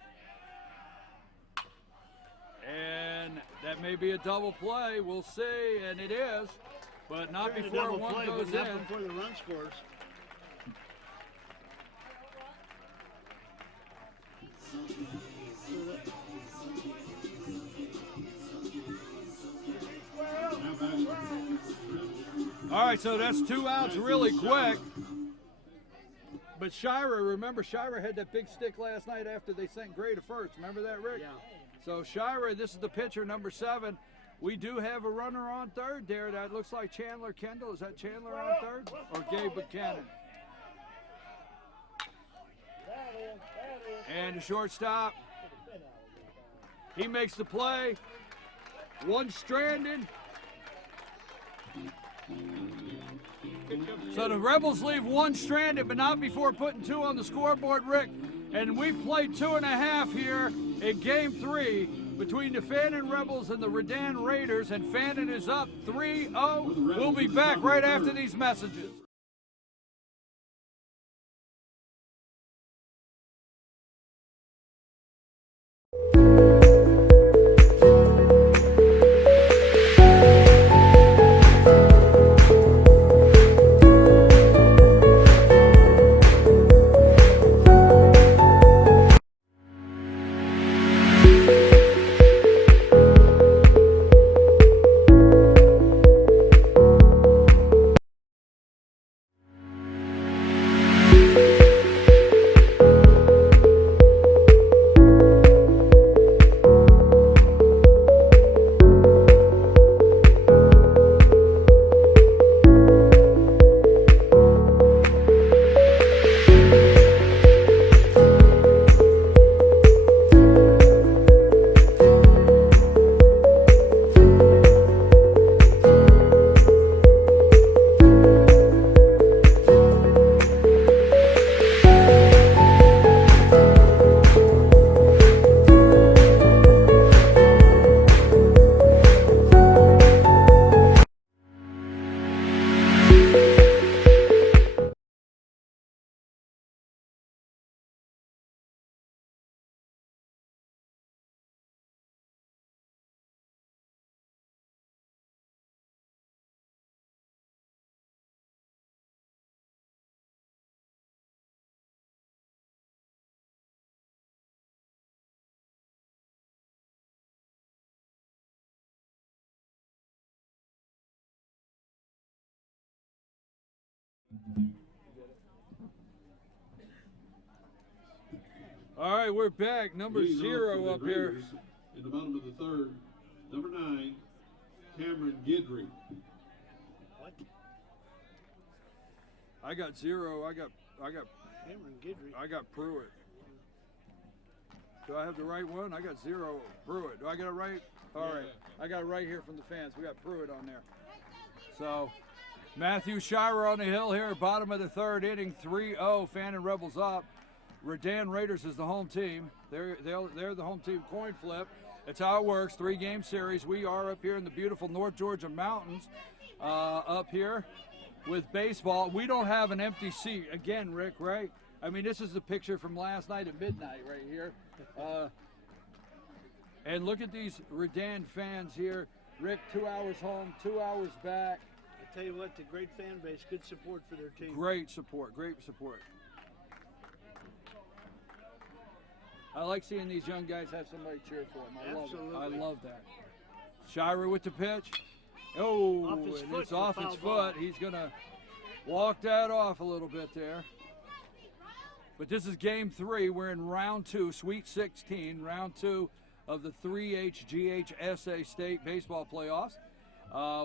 And that may be a double play. We'll see, and it is, but not Trying to before double one play, goes but not in. before the run scores. All right, so that's 2 outs really quick. But Shira, remember Shira had that big stick last night after they sent Gray to first. Remember that, Rick? Yeah. So Shira, this is the pitcher, number 7. We do have a runner on third there. That looks like Chandler Kendall. Is that Chandler on third? Or Gabe Buchanan? And the shortstop. He makes the play. One stranded. So the Rebels leave one stranded, but not before putting 2 on the scoreboard, Rick. And we've played 2.5 here in Game 3 between the Fannin Rebels and the Redan Raiders, and Fannin is up 3-0. We'll be back right after these messages. All right, we're back. Number Leading off 0 for up the here. Raiders in the bottom of the third, number 9, Cameron Guidry. What? I got 0. I got Cameron Guidry. I got Pruitt. Do I have the right one? I got 0 Pruitt. Do I get it right? All right. I got it right here from the fans. We got Pruitt on there. So Matthew Shira on the hill here, bottom of the third inning, 3-0. Fannin Rebels up. Redan Raiders is the home team. They're the home team. Coin flip. That's how it works. 3-game series. We are up here in the beautiful North Georgia mountains, up here with baseball. We don't have an empty seat again, Rick. Right? I mean, this is the picture from last night at midnight, right here. And look at these Redan fans here. Rick, 2 hours home, 2 hours back. I tell you what, the great fan base, good support for their team. Great support, great support. I like seeing these young guys have somebody cheer for them. I love it. I love that. Shira with the pitch. Oh, Off his and foot it's for off foul his ball. foot. He's going to walk that off a little bit there. But this is game 3. We're in round 2, Sweet 16, round 2 of the 3H GHSA State Baseball Playoffs.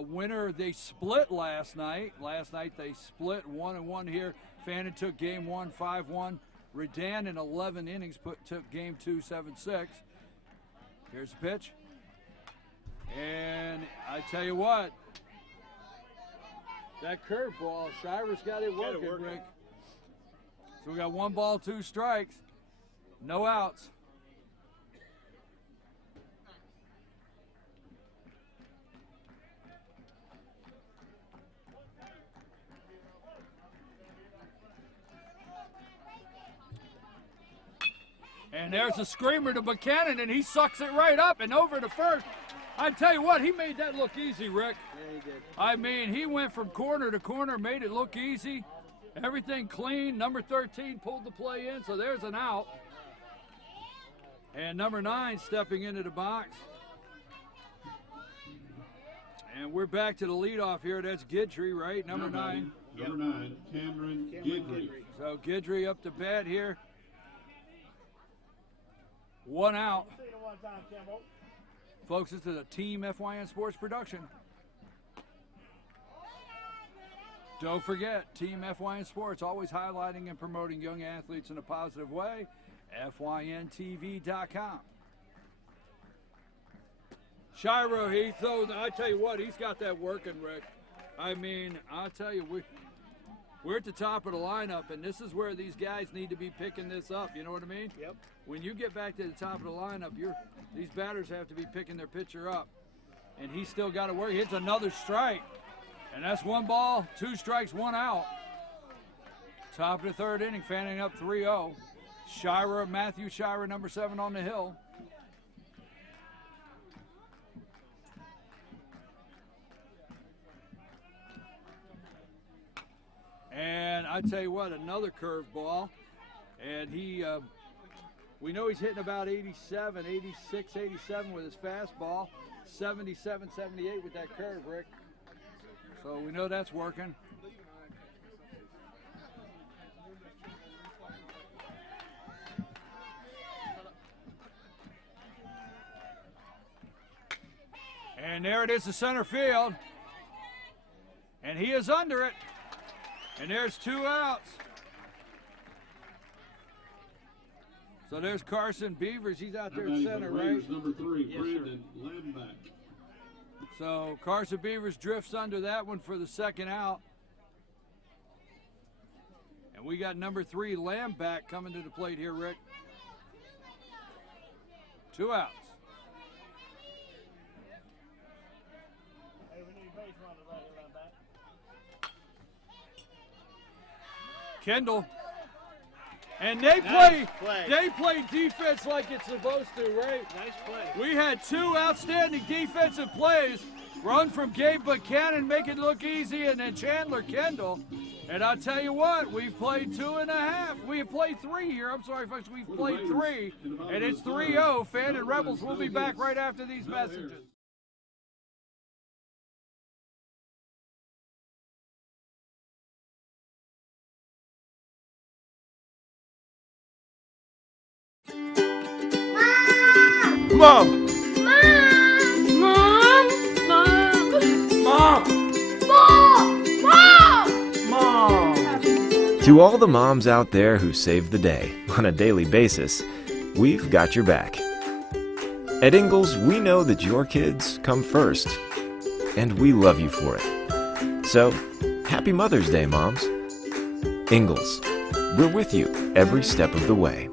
Winner, they split last night. Last night they split 1-1 here. Fannin took game 1, 5-1. Redan in 11 innings took game 2, 7-6. Here's the pitch. And I tell you what, that curveball, Shira's got it working, Rick. So we got 1 ball, 2 strikes, no outs. And there's a screamer to Buchanan, and he sucks it right up and over to first. I tell you what, he made that look easy, Rick. Yeah, he did. I mean, he went from corner to corner, made it look easy. Everything clean. Number 13 pulled the play in, so there's an out. And number 9 stepping into the box. And we're back to the leadoff here. That's Guidry, right? Number 9. Number 9, Cameron Guidry. So Guidry up to bat here. 1 out. Folks, this is a Team FYN Sports production. Don't forget, Team FYN Sports, always highlighting and promoting young athletes in a positive way. FYNTV.com. Shiro, I tell you what, he's got that working, Rick. I mean, I'll tell you, we're at the top of the lineup, and this is where these guys need to be picking this up. You know what I mean? Yep. When you get back to the top of the lineup, these batters have to be picking their pitcher up. And he's still got to work. He hits another strike. And that's 1 ball, 2 strikes, 1 out. Top of the 3rd inning, Fanning up 3-0. Matthew Shira, number 7 on the hill. And I tell you what, another curveball. And we know he's hitting about 87, 86, 87 with his fastball. 77, 78 with that curve, Rick. So we know that's working. And there it is to center field. And he is under it. And there's 2 outs. So there's Carson Beavers. He's out there at center, right? Number 3, Yes, Brandon Lamback. So Carson Beavers drifts under that one for the 2nd out. And we got number 3, Lamback, coming to the plate here, Rick. 2 outs. Hey, we need base runners right here, back. Kendall. And they Nice play defense like it's supposed to, right? Nice play. We had 2 outstanding defensive plays. Run from Gabe Buchanan, make it look easy, and then Chandler Kendall. And I'll tell you what, we've played 2.5. We have played 3 here. I'm sorry, folks. We've played 3, and it's 3-0. Fannin Rebels will be back right after these messages. Mom! Mom! Mom! Mom! Mom! To all the moms out there who save the day on a daily basis, we've got your back. At Ingalls, we know that your kids come first, and we love you for it. So, happy Mother's Day, moms. Ingalls, we're with you every step of the way.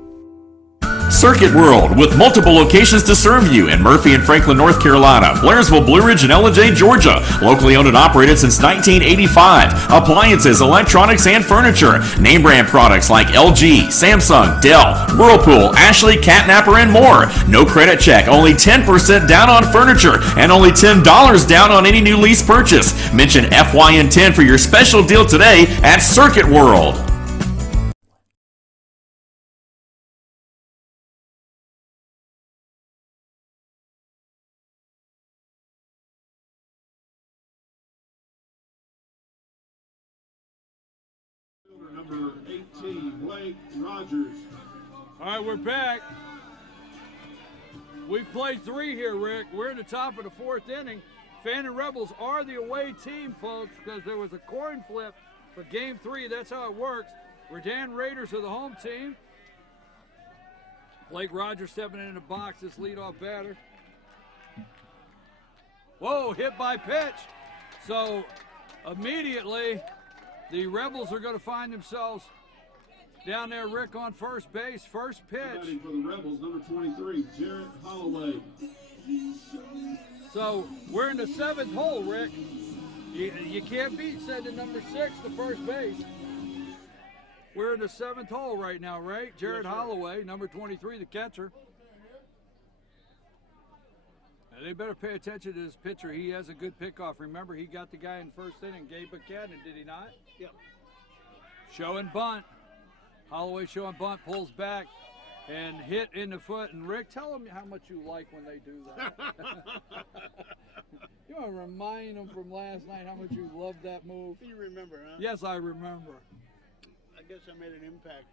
Circuit World, with multiple locations to serve you in Murphy and Franklin, North Carolina, Blairsville, Blue Ridge, and Ellijay, Georgia. Locally owned and operated since 1985. Appliances, electronics, and furniture. Name brand products like LG, Samsung, Dell, Whirlpool, Ashley, Catnapper, and more. No credit check, only 10% down on furniture, and only $10 down on any new lease purchase. Mention FYN10 for your special deal today at Circuit World. Number 18, Blake Rogers. All right, we're back. We've played 3 here, Rick. We're in the top of the 4th inning. Fannin Rebels are the away team, folks, because there was a coin flip for game 3. That's how it works. Redan Raiders are the home team. Blake Rogers stepping in the box, this leadoff batter. Whoa, hit by pitch. So immediately the Rebels are going to find themselves down there, Rick, on first base. First pitch. Batting for the Rebels, number 23, Jarrett Holloway. So we're in the 7th hole, Rick. You can't beat sending number 6 to first base. We're in the 7th hole right now, right? Jarrett Holloway, number 23, the catcher. Now they better pay attention to this pitcher. He has a good pickoff. Remember, he got the guy in first inning, Gabe Buchanan, did he not? Yep. Showing bunt. Holloway showing bunt, pulls back, and hit in the foot. And Rick, tell them how much you like when they do that. You want to remind them from last night how much you loved that move? You remember, huh? Yes, I remember. I guess I made an impact.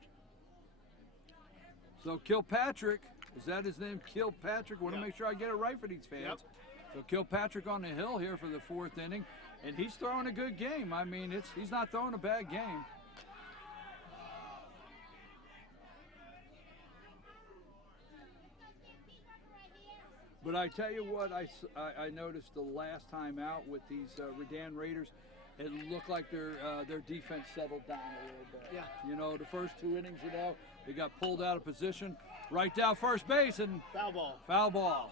So Kilpatrick, is that his name? Kilpatrick. Want to make sure I get it right for these fans. Yep. So Kilpatrick on the hill here for the 4th inning, and he's throwing a good game. I mean, he's not throwing a bad game. But I tell you what, I noticed the last time out with these Redan Raiders, it looked like their defense settled down a little bit. Yeah. You know, the first 2 innings, they got pulled out of position, right down first base, and foul ball. Foul ball.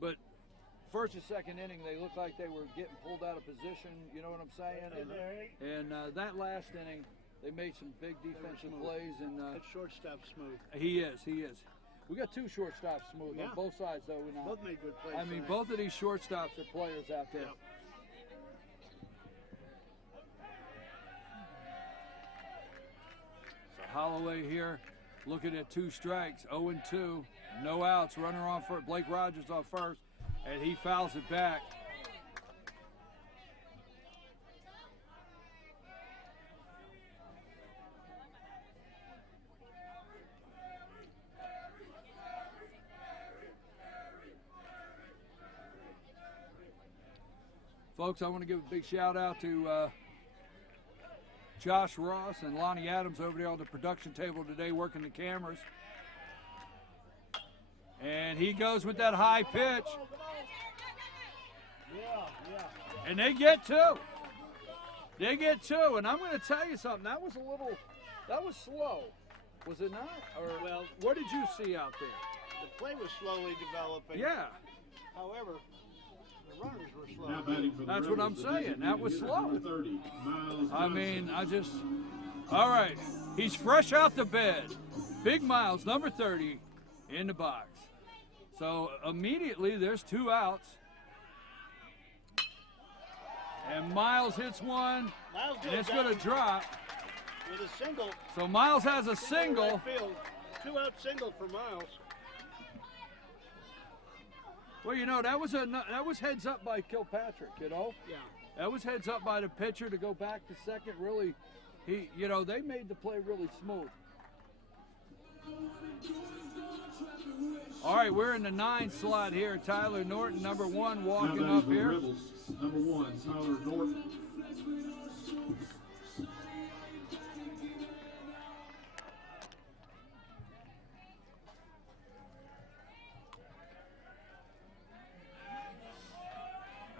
But first and second inning, they looked like they were getting pulled out of position. You know what I'm saying? And that last inning, they made some big defensive plays. And that shortstop smooth. He is. We got 2 shortstops smooth on both sides, though. Both made good plays. I mean, both of these shortstops are players out there. Yep. So Holloway here, looking at 2 strikes, 0-2, no outs, runner on first. Blake Rogers on first, and he fouls it back. Folks, I want to give a big shout out to Josh Ross and Lonnie Adams over there on the production table today working the cameras. And he goes with that high pitch. And they get 2. They get 2. And I'm going to tell you something. That was slow. Was it not? Or, well, what did you see out there? The play was slowly developing. Yeah. However, the runners were slow. Now batting for the That's Rebels, what I'm saying. That was slow. number 30, Miles I Johnson. mean, all right. He's fresh out the bed. Big Miles, number 30, in the box. So immediately there's 2 outs. And Miles hits one, and it's going to drop. With a single. So Miles has a single. Right field. 2-out single for Miles. Well, you know, that was heads up by Kilpatrick, you know? Yeah. That was heads up by the pitcher to go back to second. Really, they made the play really smooth. All right, we're in the 9 slot here. Tyler Norton, number 1, walking Now up for the here. Rebels, number 1, Tyler Norton.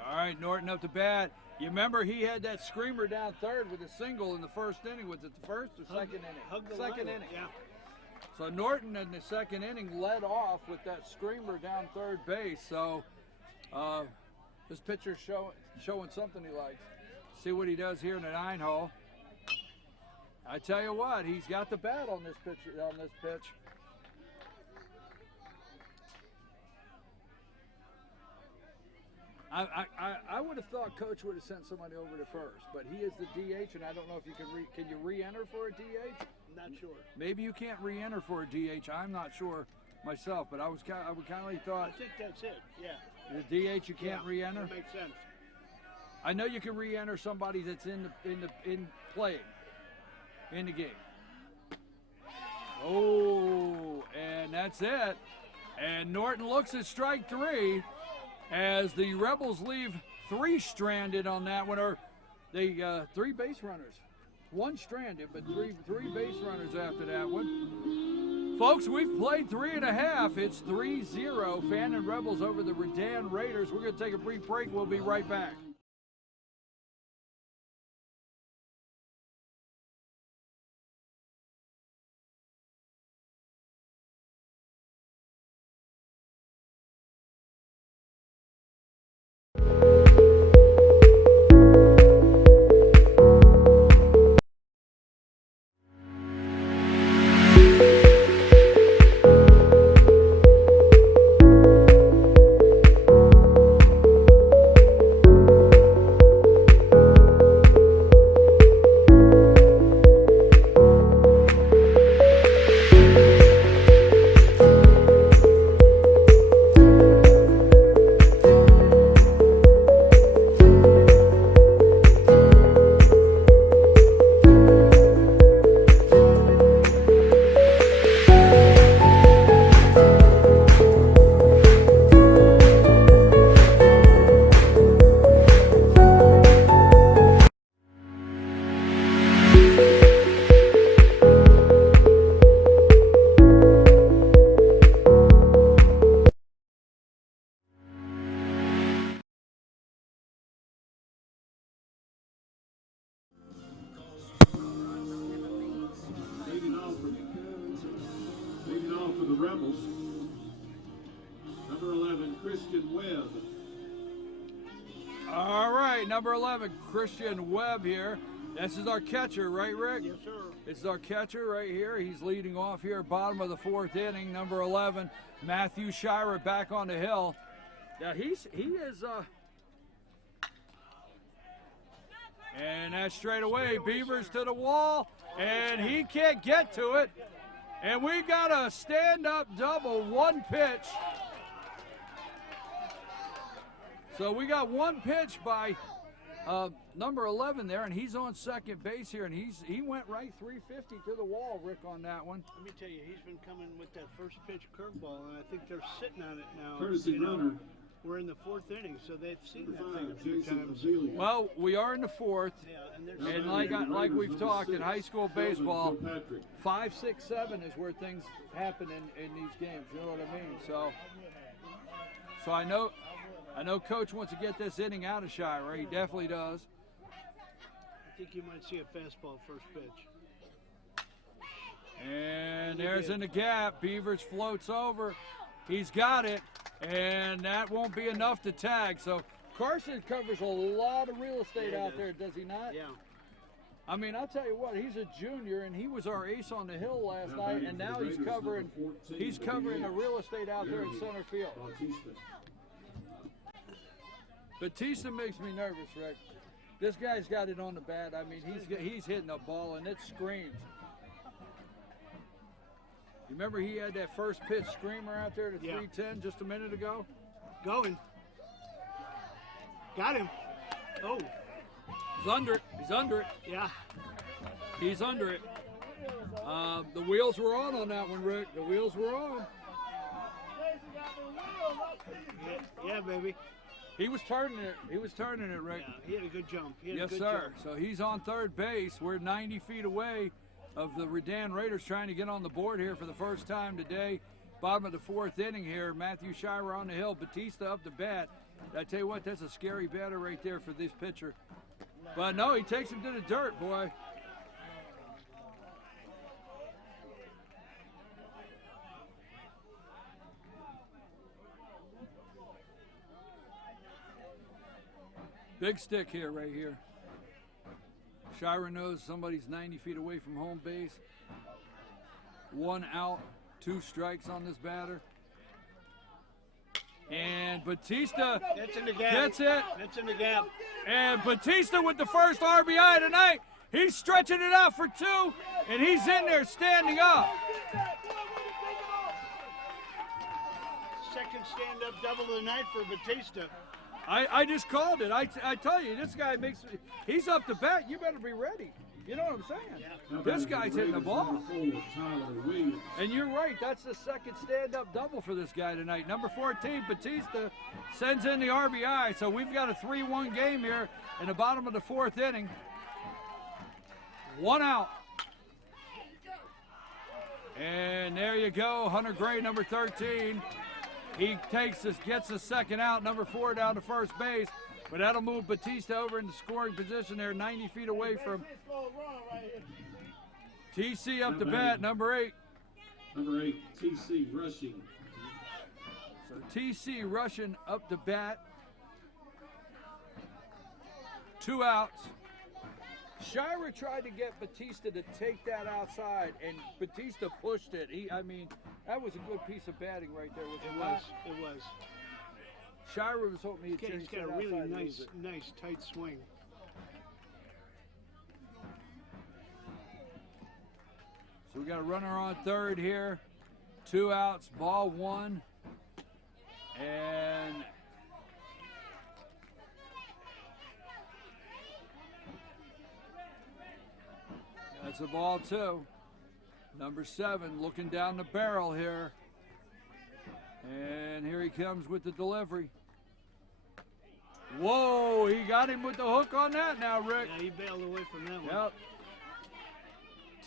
All right, Norton up to bat. You remember he had that screamer down third with a single in the first inning. Was it the first or second inning? Second inning. Yeah. So Norton in the second inning led off with that screamer down third base. So this pitcher's showing something he likes. See what he does here in the 9 hole. I tell you what, he's got the bat on this pitch. I would have thought Coach would have sent somebody over to first, but he is the DH, and I don't know if you can you re-enter for a DH? Not sure. Maybe you can't re-enter for a DH. I'm not sure myself, but I would kind of thought. I think that's it. Yeah. The DH you can't re-enter. That makes sense. I know you can re-enter somebody that's in playing in the game. Oh, and that's it. And Norton looks at strike 3 as the Rebels leave 3 stranded on that one, or they 3 base runners. 1 stranded, but three base runners after that one. Folks, we've played 3.5. It's 3-0. Fannin Rebels over the Redan Raiders. We're going to take a brief break. We'll be right back. Leading off for the Rebels, number 11, Christian Webb. All right, number 11, Christian Webb here. This is our catcher, right, Rick? Yes, sir. This is our catcher right here. He's leading off here, bottom of the 4th inning. Number 11, Matthew Shira back on the hill. Now he is. And that's straight away. Beavers to the wall, and he can't get to it. And we got a stand-up double, 1 pitch. So we got 1 pitch by number 11 there, and he's on second base here, and he went right 350 to the wall, Rick, on that one. Let me tell you, he's been coming with that first pitch curveball, and I think they're sitting on it now. Courtesy runner. We're in the 4th inning, so they've seen that thing a few times. Well, we are in the 4th, Yeah, and like we've talked in high school baseball, 5, 6, 7 is where things happen in these games. You know what I mean? So I know Coach wants to get this inning out of Shira. He definitely does. I think you might see a fastball first pitch. And there's in the gap. Beavers floats over. He's got it, and that won't be enough to tag. So Carson covers a lot of real estate out there, does he not? Yeah. I mean, I'll tell you what, he's a junior, and he was our ace on the hill last night, and now he's covering the real estate out there in center field. Batista makes me nervous, Rick. This guy's got it on the bat. I mean, he's hitting a ball, and it screams. You remember he had that first pitch screamer out there to 310 just a minute ago? Going. Got him. Oh. He's under it. He's under it. Yeah. He's under it. The wheels were on that one, Rick. The wheels were on. Yeah, baby. He was turning it. He was turning it, Rick. Yeah, he had a good jump. Yes, sir. So he's on third base. We're 90 feet away of the Redan Raiders trying to get on the board here for the first time today. Bottom of the 4th inning here. Matthew Shira on the hill. Batista up the bat. I tell you what, that's a scary batter right there for this pitcher. But no, he takes him to the dirt, boy. Big stick here, right here. Shira knows somebody's 90 feet away from home base. 1 out, 2 strikes on this batter. And Batista That's in the gap. gets it. That's in the gap. And Batista with the first RBI tonight. He's stretching it out for 2, and he's in there standing up. Second stand-up double of the night for Batista. I just called it. I tell you, this guy he's up to bat. You better be ready. You know what I'm saying? Now This batting guy's for the hitting the Raiders, ball. number 4, Tyler Williams. And you're right, that's the second stand-up double for this guy tonight. Number 14, Batista, sends in the RBI. So we've got a 3-1 game here in the bottom of the 4th inning. 1 out. And there you go, Hunter Gray, number 13. He gets the second out, number 4 down to first base. But that'll move Batista over into scoring position there, 90 feet away from TC up to bat, number 8. Number 8, TC rushing. So TC rushing up to bat. 2 outs. Shira tried to get Batista to take that outside, and Batista pushed it. I mean, that was a good piece of batting right there. It was. Shira was hoping he'd He's got a really nice tight swing. So we got a runner on third here. 2 outs, ball 1. And that's a ball 2. Number 7 looking down the barrel here. And here he comes with the delivery. Whoa, he got him with the hook on that now, Rick. Yeah, he bailed away from that one. Yep.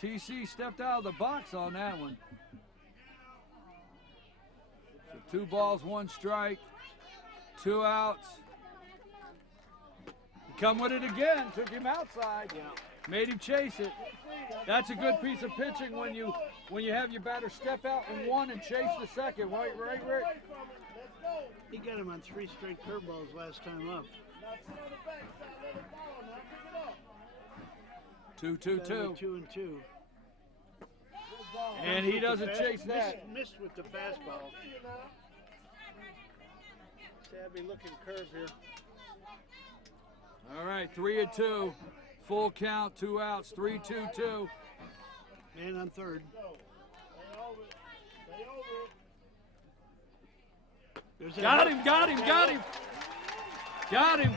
TC stepped out of the box on that one. So 2 balls, 1 strike, 2 outs. He come with it again, took him outside. Yeah. Made him chase it. That's a good piece of pitching when you have your batter step out in 1 and chase the second. Right, Rick? He got him on 3 straight curveballs last time up. 2-2-2. 2-2. And he doesn't chase that. Missed with the fastball. Savvy looking curve here. All right, 3-2. Full count, 2 outs, 3-2-2. Man on third. Got him.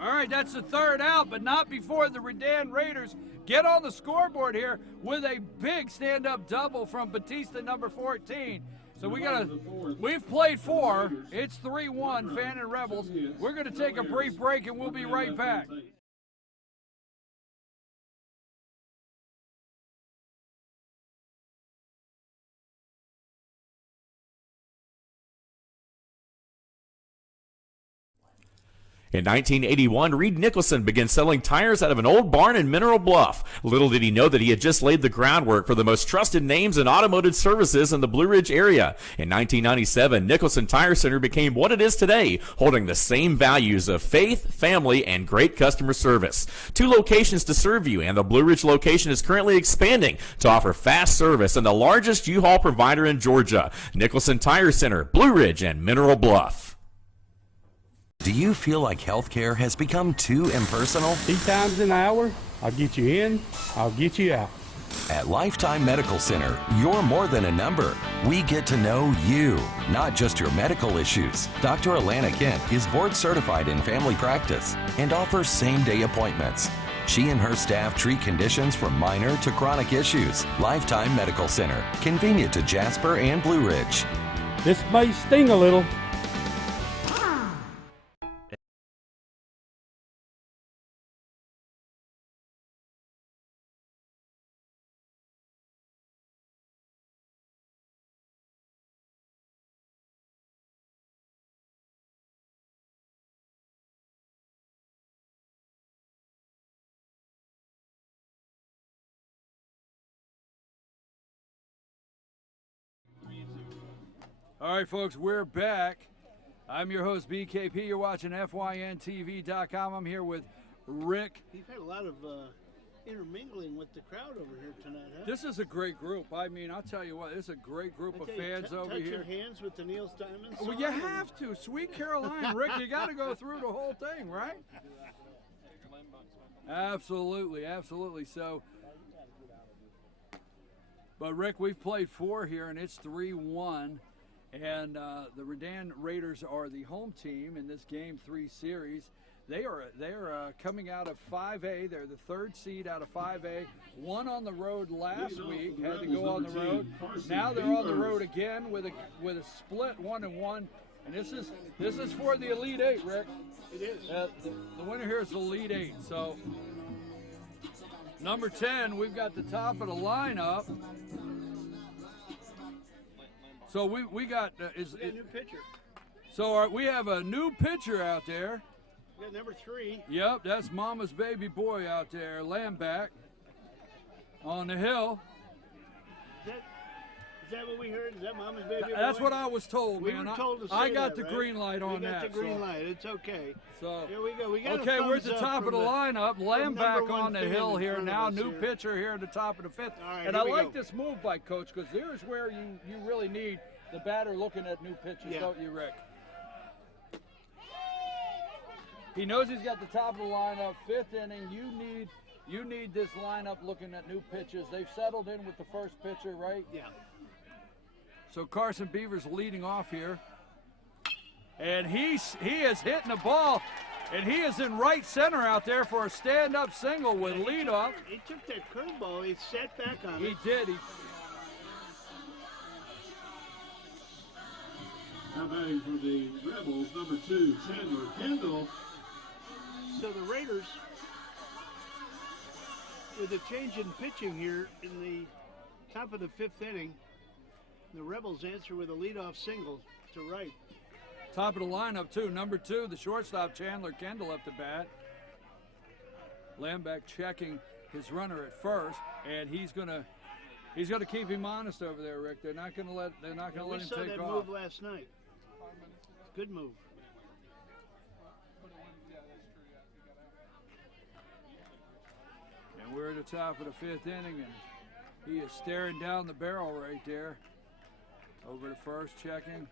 All right, that's the 3rd out, but not before the Redan Raiders get on the scoreboard here with a big stand-up double from Batista, number 14. So we've played 4. It's 3-1, Fannin Rebels. We're going to take a brief break, and we'll be right back. In 1981, Reed Nicholson began selling tires out of an old barn in Mineral Bluff. Little did he know that he had just laid the groundwork for the most trusted names in automotive services in the Blue Ridge area. In 1997, Nicholson Tire Center became what it is today, holding the same values of faith, family, and great customer service. 2 locations to serve you, and the Blue Ridge location is currently expanding to offer fast service and the largest U-Haul provider in Georgia. Nicholson Tire Center, Blue Ridge, and Mineral Bluff. Do you feel like healthcare has become too impersonal? 3 times an hour, I'll get you in, I'll get you out. At Lifetime Medical Center, you're more than a number. We get to know you, not just your medical issues. Dr. Alana Kent is board certified in family practice and offers same-day appointments. She and her staff treat conditions from minor to chronic issues. Lifetime Medical Center, convenient to Jasper and Blue Ridge. This may sting a little. All right, folks, we're back. I'm your host, BKP. You're watching FYNTV.com. I'm here with Rick. You've had a lot of intermingling with the crowd over here tonight, huh? This is a great group. I mean, I'll tell you what, this is a great group of fans over here. Touching hands with the Neil Steinman song. Well, you have to. Sweet Caroline, Rick, you got to go through the whole thing, right? Absolutely, absolutely. So, but Rick, we've played 4 here, and it's 3-1. And the Redan Raiders are the home team in this Game 3 series. They're coming out of 5A. They're the 3rd seed out of 5A. Won on the road last week. Had to go on the road. Now they're on the road again with a split 1-1. And this is for the Elite 8, Rick. It is. The winner here is the Elite 8. So number 10, we've got the top of the lineup. So we got a new pitcher. So we have a new pitcher out there. We got number 3. Yep, that's Mama's baby boy out there, Lamback, on the hill. Is that what we heard? Is that Mama's baby boy? That's what I was told, we man. Were told to say I got that, the right? green light on that. We got the green light. It's okay. So here we go. We got okay, we're at the top of the lineup. Lamback on the hill here now. New here. Pitcher here at the top of the 5th. Right, and I like this move by Coach because there's where you really need the batter looking at new pitches, don't you, Rick? He knows he's got the top of the lineup. 5th inning. You need this lineup looking at new pitches. They've settled in with the first pitcher, right? Yeah. So Carson Beavers leading off here. And he is hitting the ball, and he is in right center out there for a stand-up single with leadoff. He took that curveball. He sat back on it. He did. Now batting for the Rebels, number 2, Chandler Kendall. So the Raiders, with a change in pitching here in the top of the 5th inning, the Rebels answer with a leadoff single to right. Top of the lineup, too. Number 2, the shortstop, Chandler Kendall, up to bat. Lamback checking his runner at first, and he's gonna keep him honest over there, Rick. They're not gonna let him take off. We saw that move last night. Good move. And we're at the top of the 5th inning, and he is staring down the barrel right there. Over to first, checking.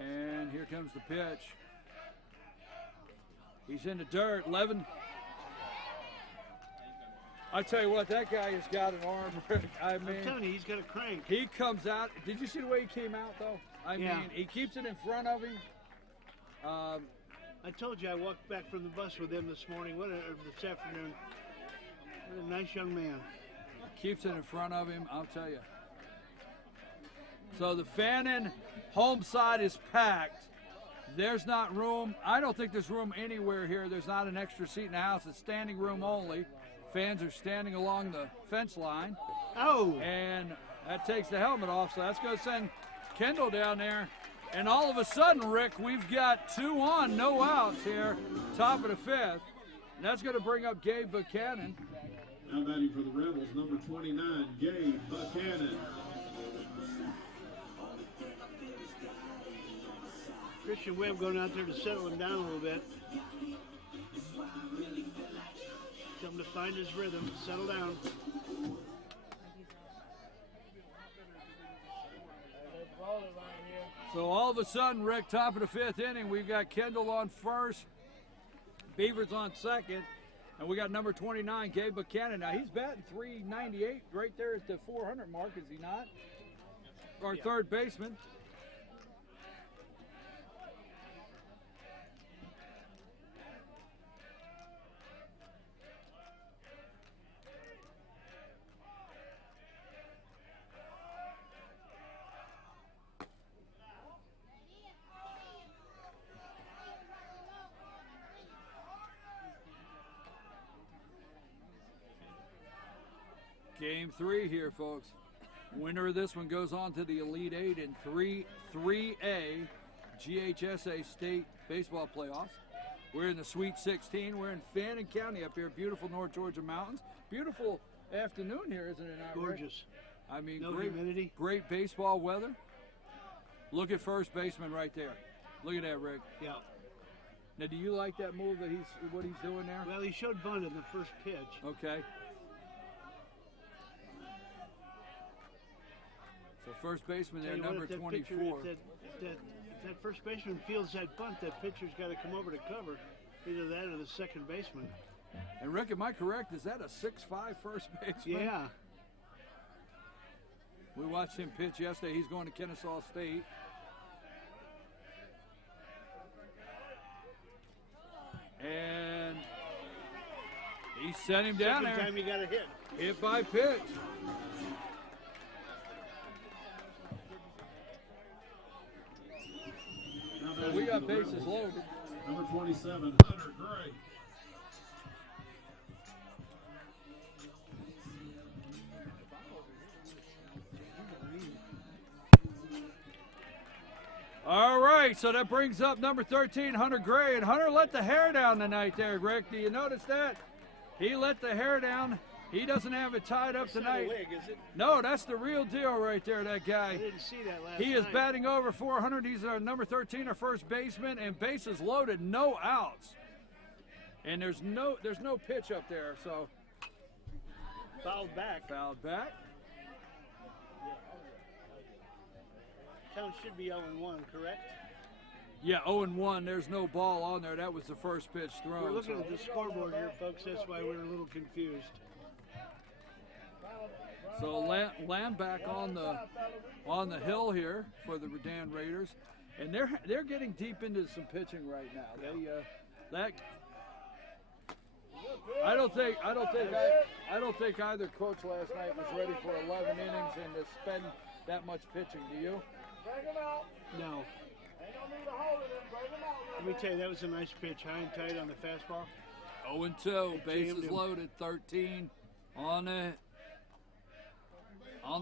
And here comes the pitch. He's in the dirt. Levin. I tell you what, that guy has got an arm. I mean, I'm telling you, he's got a crank. He comes out. Did you see the way he came out, though? I mean, he keeps it in front of him. I told you I walked back from the bus with him this morning. This afternoon. What a nice young man. Keeps it in front of him, I'll tell you. So the Fannin home side is packed. There's not room. I don't think there's room anywhere here. There's not an extra seat in the house. It's standing room only. Fans are standing along the fence line. Oh! And that takes the helmet off, so that's going to send Kendall down there. And all of a sudden, Rick, we've got 2 on, no outs here, top of the 5th. And that's going to bring up Gabe Buchanan. Now batting for the Rebels, number 29, Gabe Buchanan. Christian Webb going out there to settle him down a little bit. Tell him to find his rhythm, settle down. So all of a sudden, Rick, top of the 5th inning, we've got Kendall on first, Beavers on second, and we got number 29, Gabe Buchanan. Now he's batting .398 right there at the 400 mark, is he not? Our third baseman. Game 3 here, folks. Winner of this one goes on to the Elite 8 in 3A GHSA State Baseball Playoffs. We're in the Sweet 16. We're in Fannin County up here, beautiful North Georgia mountains. Beautiful afternoon here, isn't it? Gorgeous. I mean, no humidity. Great baseball weather. Look at first baseman right there. Look at that, Rick. Yeah. Now, do you like that move that what he's doing there? Well, he showed bunt in the first pitch. Okay. So first baseman there, number 24. If that first baseman feels that bunt, that pitcher's got to come over to cover. Either that or the second baseman. And Rick, am I correct? Is that a 6'5" first baseman? Yeah. We watched him pitch yesterday. He's going to Kennesaw State. Sent him down Second there. time he got a hit. Hit by pitch. So we got bases loaded. Number 27, Hunter Gray. All right, so that brings up number 13, Hunter Gray. And Hunter let the hair down tonight there, Rick. Do you notice that? He let the hair down. He doesn't have it tied up tonight. Not a wig, is it? No, that's the real deal right there, that guy. I didn't see that last He is night. batting over 400. He's our number 13, our first baseman, and bases loaded, no outs. And there's no pitch up there, so. Fouled back. Fouled back. Count should be 0-1, correct? Yeah, 0-1. There's no ball on there. That was the first pitch thrown. We're looking at the scoreboard here, folks. That's why we're a little confused. So Lamb back on the hill here for the Redan Raiders, and they're getting deep into some pitching right now. I don't think either coach last night was ready for 11 innings and to spend that much pitching. Do you? No. Let me tell you, that was a nice pitch, high and tight on the fastball. 0-2, bases loaded, 13 on the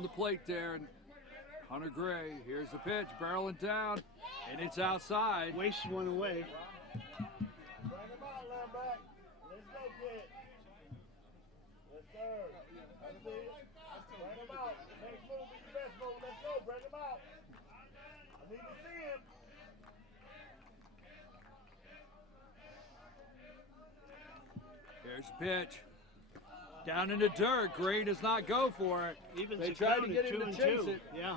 plate there. And Hunter Gray, here's the pitch, barreling down, and it's outside. Wastes one away. Here's the pitch. Down in the dirt. Gray does not go for it. They tried to get him to chase it. Yeah.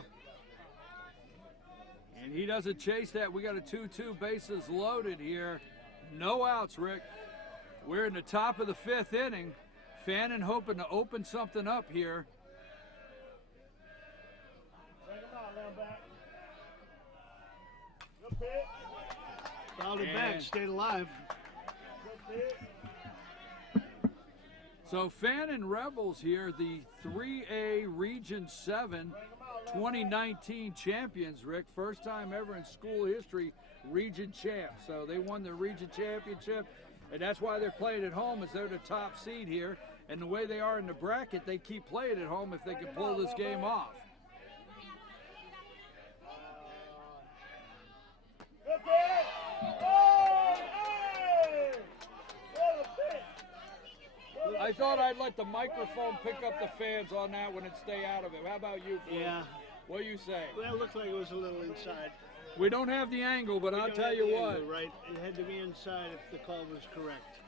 And he doesn't chase that. We got a 2-2, bases loaded here. No outs, Rick. We're in the top of the 5th inning. Fannin hoping to open something up here. Fouled it back, stayed alive. So Fannin Rebels here, the 3A Region 7 2019 champions, Rick. First time ever in school history, region champs. So they won the region championship, and that's why they're playing at home, is they're the top seed here. And the way they are in the bracket, they keep playing at home if they can pull this game off. I thought I'd let the microphone pick up the fans on that one and stay out of it. How about you, Bruce? Yeah. What do you say? Well, it looked like it was a little inside. We don't have the angle, but I'll tell you what. Angle, right? It had to be inside if the call was correct.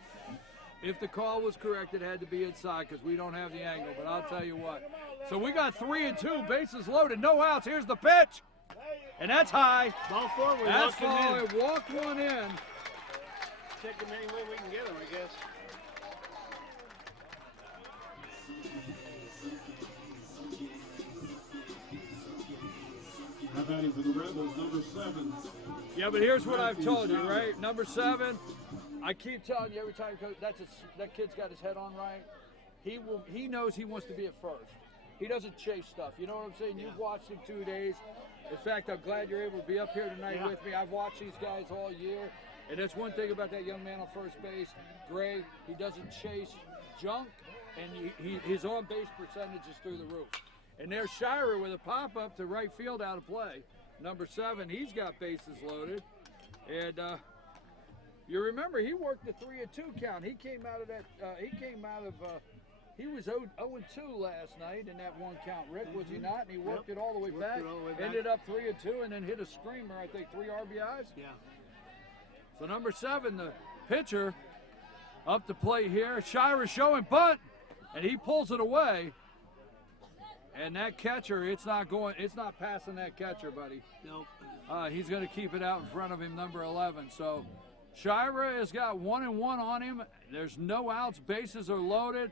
If the call was correct, it had to be inside because we don't have the angle, but I'll tell you what. So we got 3-2, bases loaded, no outs. Here's the pitch. And that's high. Ball forward. That's forward. Walked one in. Take them any way we can get them, I guess. How about him for the Rebels, number 7? Yeah, but here's what I've told you, right? Number 7, I keep telling you every time, that kid's got his head on right. He knows he wants to be at first. He doesn't chase stuff. You know what I'm saying? Yeah. You've watched him 2 days. In fact, I'm glad you're able to be up here tonight with me. I've watched these guys all year, and that's one thing about that young man on first base, Gray. He doesn't chase junk, and his on-base percentage is through the roof. And there's Shira with a pop-up to right field out of play. Number 7, he's got bases loaded. And you remember, he worked the 3-2 count. He came out of that, he was 0-2 last night in that one count. Rick, was he not? And he worked it all the way back. Ended up 3-2 and then hit a screamer, I think 3 RBIs. Yeah. So number 7, the pitcher, up the plate here. Shira showing bunt, and he pulls it away. And that catcher, it's not passing that catcher, buddy. Nope. He's going to keep it out in front of him, number 11. So Shira has got 1-1 on him. There's no outs. Bases are loaded.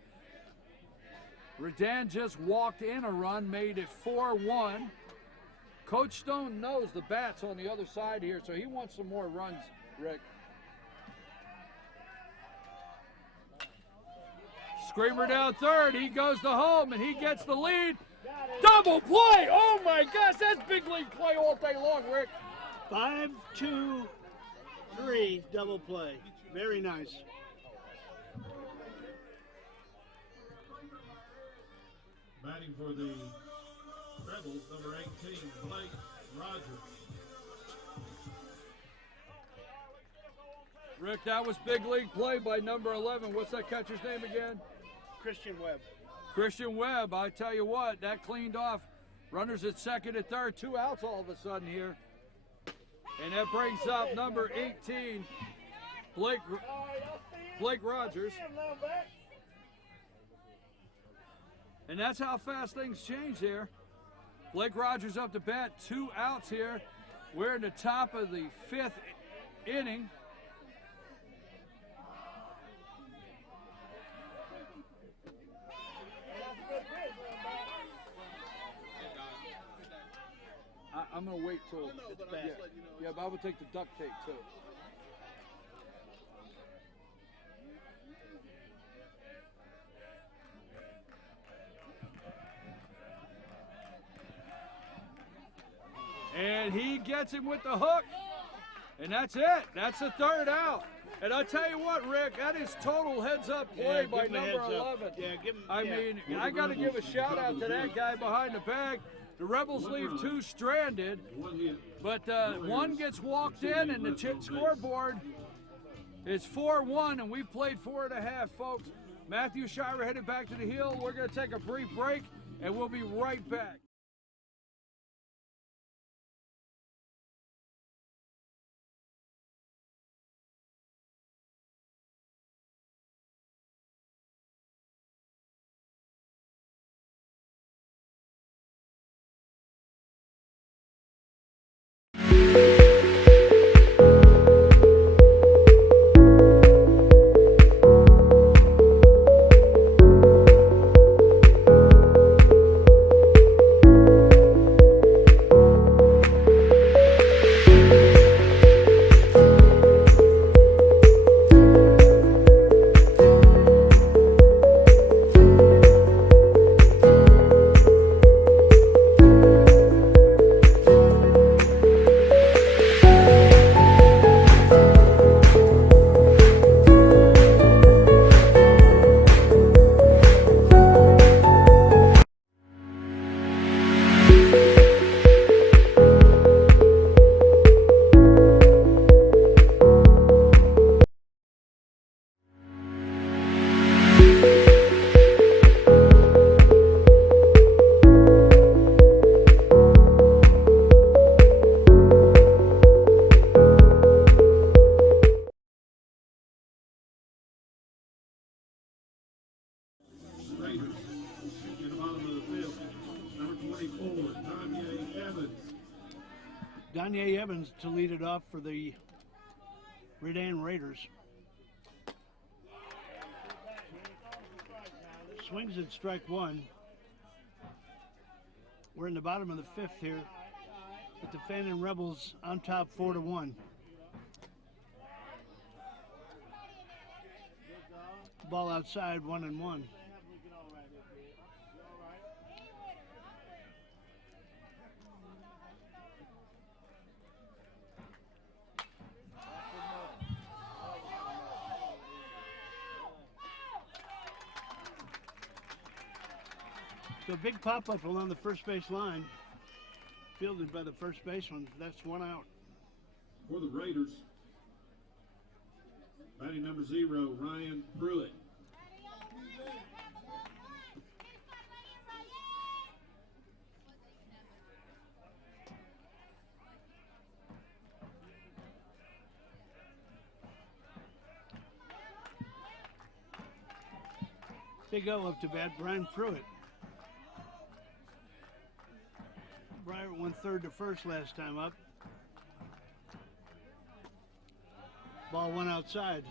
Redan just walked in a run, made it 4-1. Coach Stone knows the bat's on the other side here, so he wants some more runs, Rick. Screamer down third. He goes to home, and he gets the lead. Double play! Oh, my gosh, that's big league play all day long, Rick. 5-2-3 double play. Very nice. Batting for the Rebels, number 18, Blake Rogers. Rick, that was big league play by number 11. What's that catcher's name again? Christian Webb. Christian Webb. I tell you what, that cleaned off runners at second and third. 2 outs all of a sudden here. And that brings up number 18, Blake Rogers. And that's how fast things change there. Blake Rogers up to bat, 2 outs here. We're in the top of the 5th inning. I'm going to wait till it's back. Yeah, but I would take the duct tape too. And he gets him with the hook. And that's it. That's the 3rd out. And I tell you what, Rick, that is total heads-up play by number 11. Yeah, give him, I mean, I got to give a shout-out to that guy behind the bag. The Rebels leave 2 stranded, but 1 gets walked in, and the scoreboard is 4-1, and we've played 4.5, folks. Matthew Shire headed back to the hill. We're going to take a brief break, and we'll be right back. Danye Evans to lead it off for the Redan Raiders. Swings at strike 1. We're in the bottom of the 5th here, with the Fannin Rebels on top 4-1. Ball outside, 1-1. So a big pop-up along the first base line, fielded by the first baseman. That's 1 out. For the Raiders, batting number 0, Ryan Pruitt. Big O up to bat, Brian Pruitt. Brian went 3rd to 1st last time up. Ball 1 outside.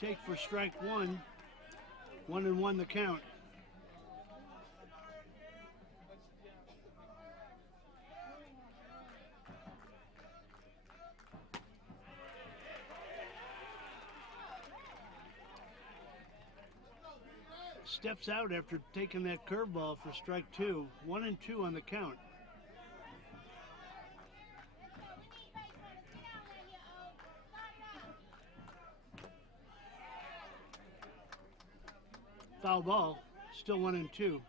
take for strike one. 1-1 the count. Steps out after taking that curveball for strike two. 1-2 on the count. Foul ball, still 1-2.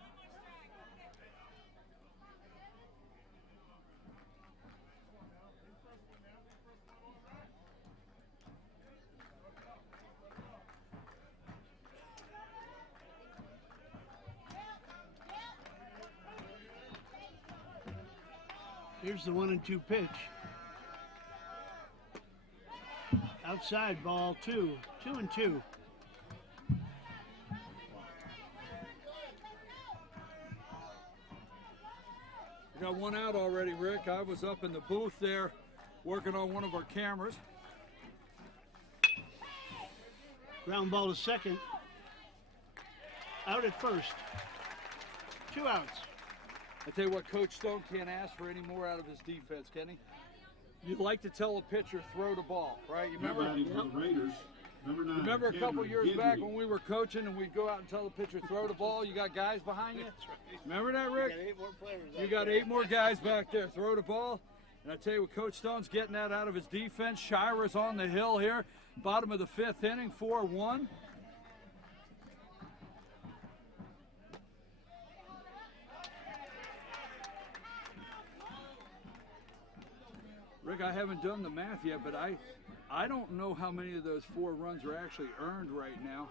Here's the 1-2 pitch. Outside, ball 2. 2-2. We got one out already, Rick. I was up in the booth there working on one of our cameras. Ground ball to second. Out at first. 2 outs. I tell you what, Coach Stone can't ask for any more out of his defense, can he? You'd like to tell a pitcher, throw the ball, right? You remember? For the Raiders. Remember a couple years back when we were coaching and we'd go out and tell the pitcher, throw the ball, you got guys behind you? That's right. Remember that, Rick? We got 8 more players. You got 8 more guys back there, throw the ball. And I tell you what, Coach Stone's getting that out of his defense. Shira's on the hill here, bottom of the 5th inning, 4-1. Rick, I haven't done the math yet, but I don't know how many of those 4 runs are actually earned right now.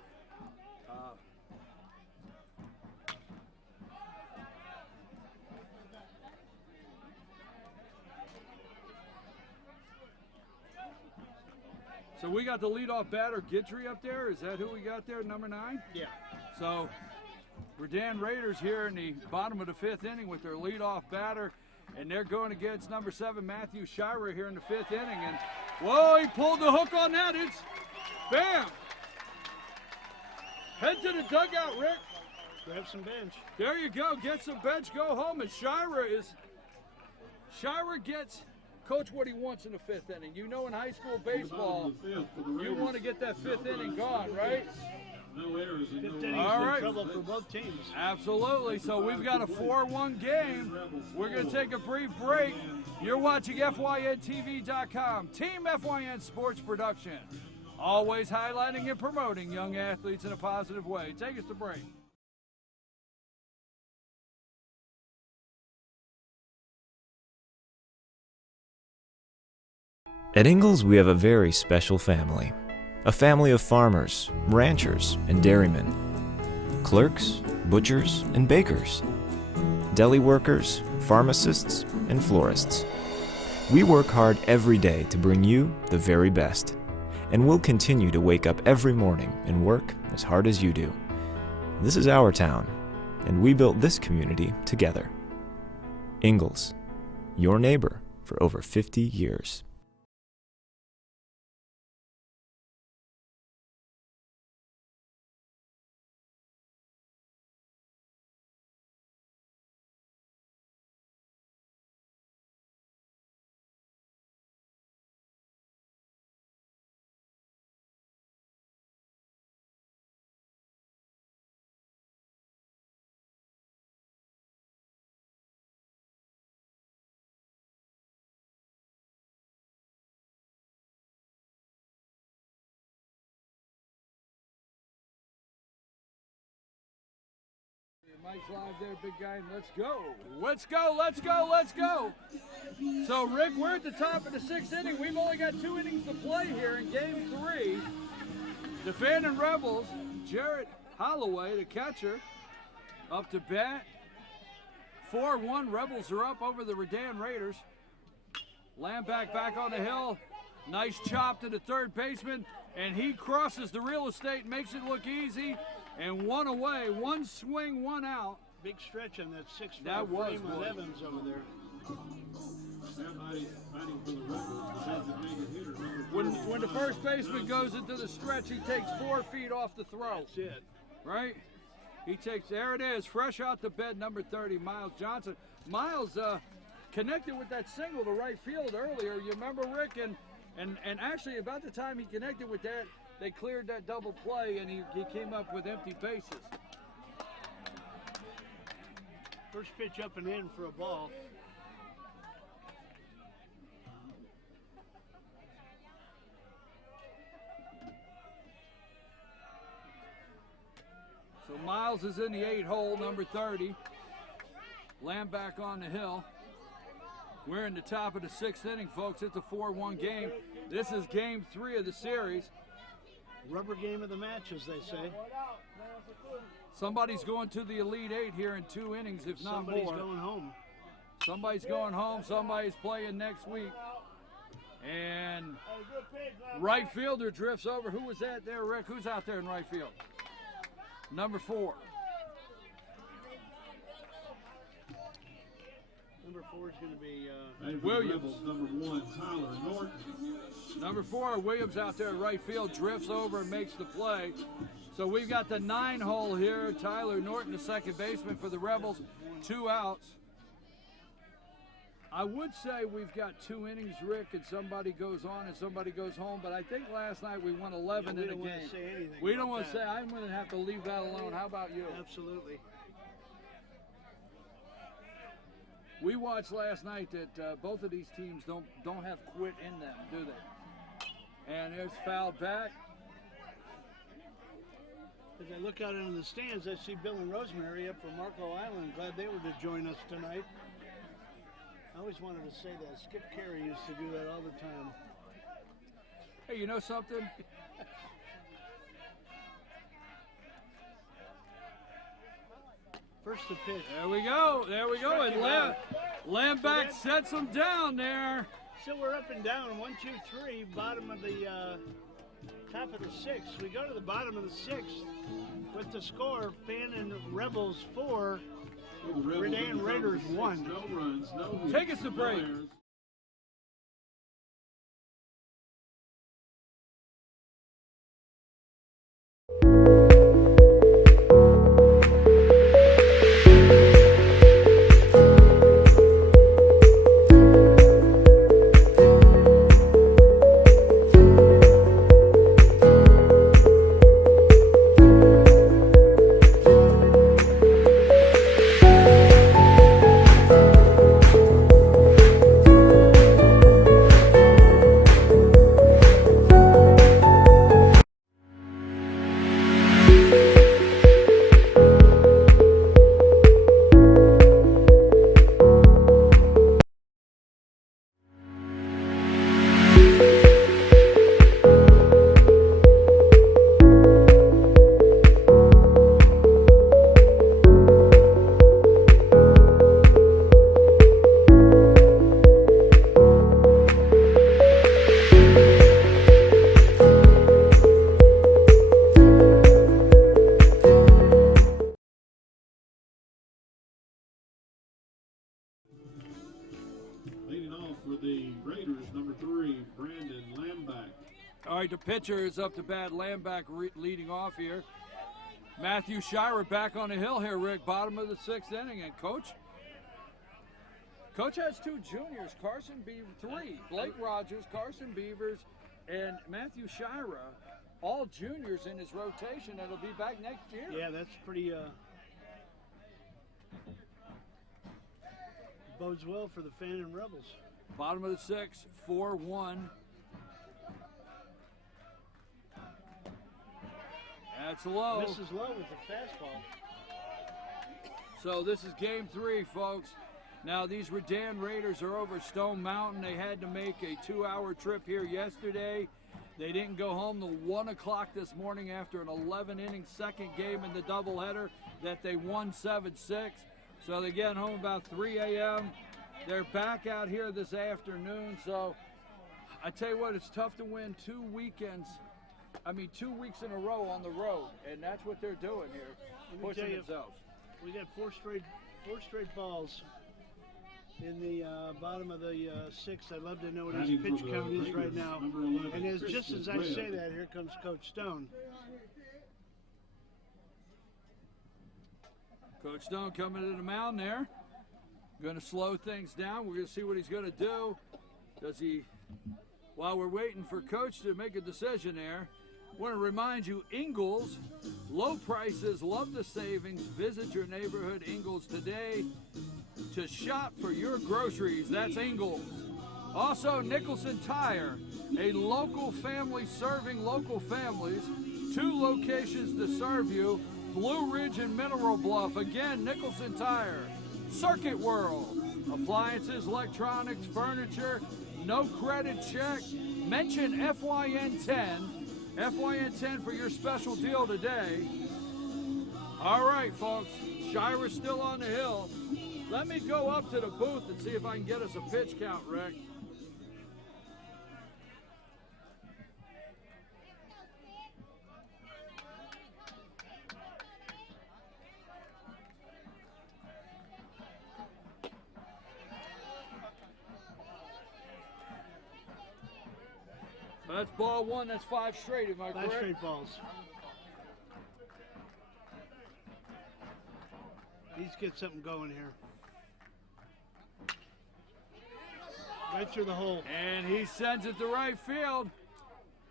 So we got the leadoff batter, Guidry, up there. Is that who we got there, number 9? Yeah. So Redan Raiders here in the bottom of the 5th inning with their leadoff batter. And they're going against number 7, Matthew Shira, here in the 5th inning. And, whoa, he pulled the hook on that. It's, bam. Head to the dugout, Rick. Grab some bench. There you go. Get some bench, go home. And Shira gets Coach what he wants in the 5th inning. You know in high school baseball, you want to get that 5th inning gone, right? No errors and 5th no inning's All right. trouble for both teams. Absolutely. So we've got a 4-1 game. We're going to take a brief break. You're watching FYNTV.com, Team FYN Sports Production. Always highlighting and promoting young athletes in a positive way. Take us to break. At Ingalls, we have a very special family. A family of farmers, ranchers, and dairymen. Clerks, butchers, and bakers. Deli workers, pharmacists, and florists. We work hard every day to bring you the very best. And we'll continue to wake up every morning and work as hard as you do. This is our town, and we built this community together. Ingalls, your neighbor for over 50 years. Mike's live there, big guy, and let's go. Let's go, let's go, let's go. So, Rick, we're at the top of the 6th inning. We've only got 2 innings to play here in Game 3. The Fannin Rebels, Jarrett Holloway, the catcher, up to bat. 4-1, Rebels are up over the Redan Raiders. Lambeck back on the hill. Nice chop to the 3rd baseman, and he crosses the real estate, makes it look easy. And 1 away, 1 swing, 1 out. Big stretch on that 6-foot That was frame good. on Evans over there. Batting for the Rebels, the designated hitter, number When the first baseman goes into the stretch, he takes 4 feet off the throw. That's it. Right? He takes, there it is, fresh out the bed, number 30, Miles Johnson. Miles connected with that single to right field earlier. You remember, Rick? And actually, about the time he connected with that, they cleared that double play, and he came up with empty bases. First pitch up and in for a ball. So Miles is in the 8-hole, number 30. Lamb back on the hill. We're in the top of the 6th inning, folks. It's a 4-1 game. This is game 3 of the series. Rubber game of the match, as they say. Somebody's going to the Elite 8 here in 2 innings, if not more. Somebody's going home. Somebody's going home. Somebody's playing next week. And right fielder drifts over. Who was that there, Rick? Who's out there in right field? Number 4. Number 4 is going to be Williams. Number 1, Tyler Norton. Number 4, Williams out there in right field, drifts over and makes the play. So we've got the 9-hole here. Tyler Norton, the second baseman for the Rebels, 2 outs. I would say we've got 2 innings, Rick, and somebody goes on and somebody goes home, but I think last night we won 11 in a game. We don't want to say, I'm going to have to leave that alone. How about you? Absolutely. We watched last night that both of these teams don't have quit in them, do they? And there's fouled back. As I look out into the stands, I see Bill and Rosemary up from Marco Island. Glad they were to join us tonight. I always wanted to say that. Skip Carey used to do that all the time. Hey, you know something? First to pitch. There we go. There we go. And Lambeck sets them down there. So we're up and down. 1, 2, 3. Bottom of the top of the 6th. We go to the bottom of the 6th with the score: Fannin Rebels 4, Redan Raiders 1. No runs, no hits, Take us to break. no errors. All right, the pitcher is up to bat. Lambeck leading off here. Matthew Shira back on the hill here, Rick. Bottom of the 6th inning. And Coach has 2 juniors. Carson Beaver, 3. Blake Rogers, Carson Beavers, and Matthew Shira. All juniors in his rotation. That'll be back next year. Yeah, that's pretty bodes well for the Fannin Rebels. Bottom of the 6th, 4-1. That's low. Misses low with the fastball. So this is game 3, folks. Now these Redan Raiders are over Stone Mountain. They had to make a 2-hour trip here yesterday. They didn't go home till 1 o'clock this morning after an 11-inning second game in the doubleheader that they won 7-6. So they get home about 3 a.m. They're back out here this afternoon. So I tell you what, it's tough to win 2 weeks in a row on the road, and that's what they're doing here, pushing themselves. We got four straight balls. in the bottom of the sixth. I'd love to know what his pitch count is right now. And just as I say that, here comes Coach Stone. Coach Stone coming to the mound there. Going to slow things down. We're going to see what he's going to do. Does he, while we're waiting for Coach to make a decision there, want to remind you, Ingles, low prices, love the savings. Visit your neighborhood Ingles today to shop for your groceries. That's Ingles. Also, Nicholson Tire, a local family serving local families. 2 locations to serve you, Blue Ridge and Mineral Bluff. Again, Nicholson Tire. Circuit World, appliances, electronics, furniture, no credit check. Mention FYN10. FYN10 for your special deal today. All right, folks. Shira's still on the hill. Let me go up to the booth and see if I can get us a pitch count, Rick. That's ball 1. That's 5 straight. Am I correct? 5 straight balls. He's get something going here. Right through the hole. And he sends it to right field.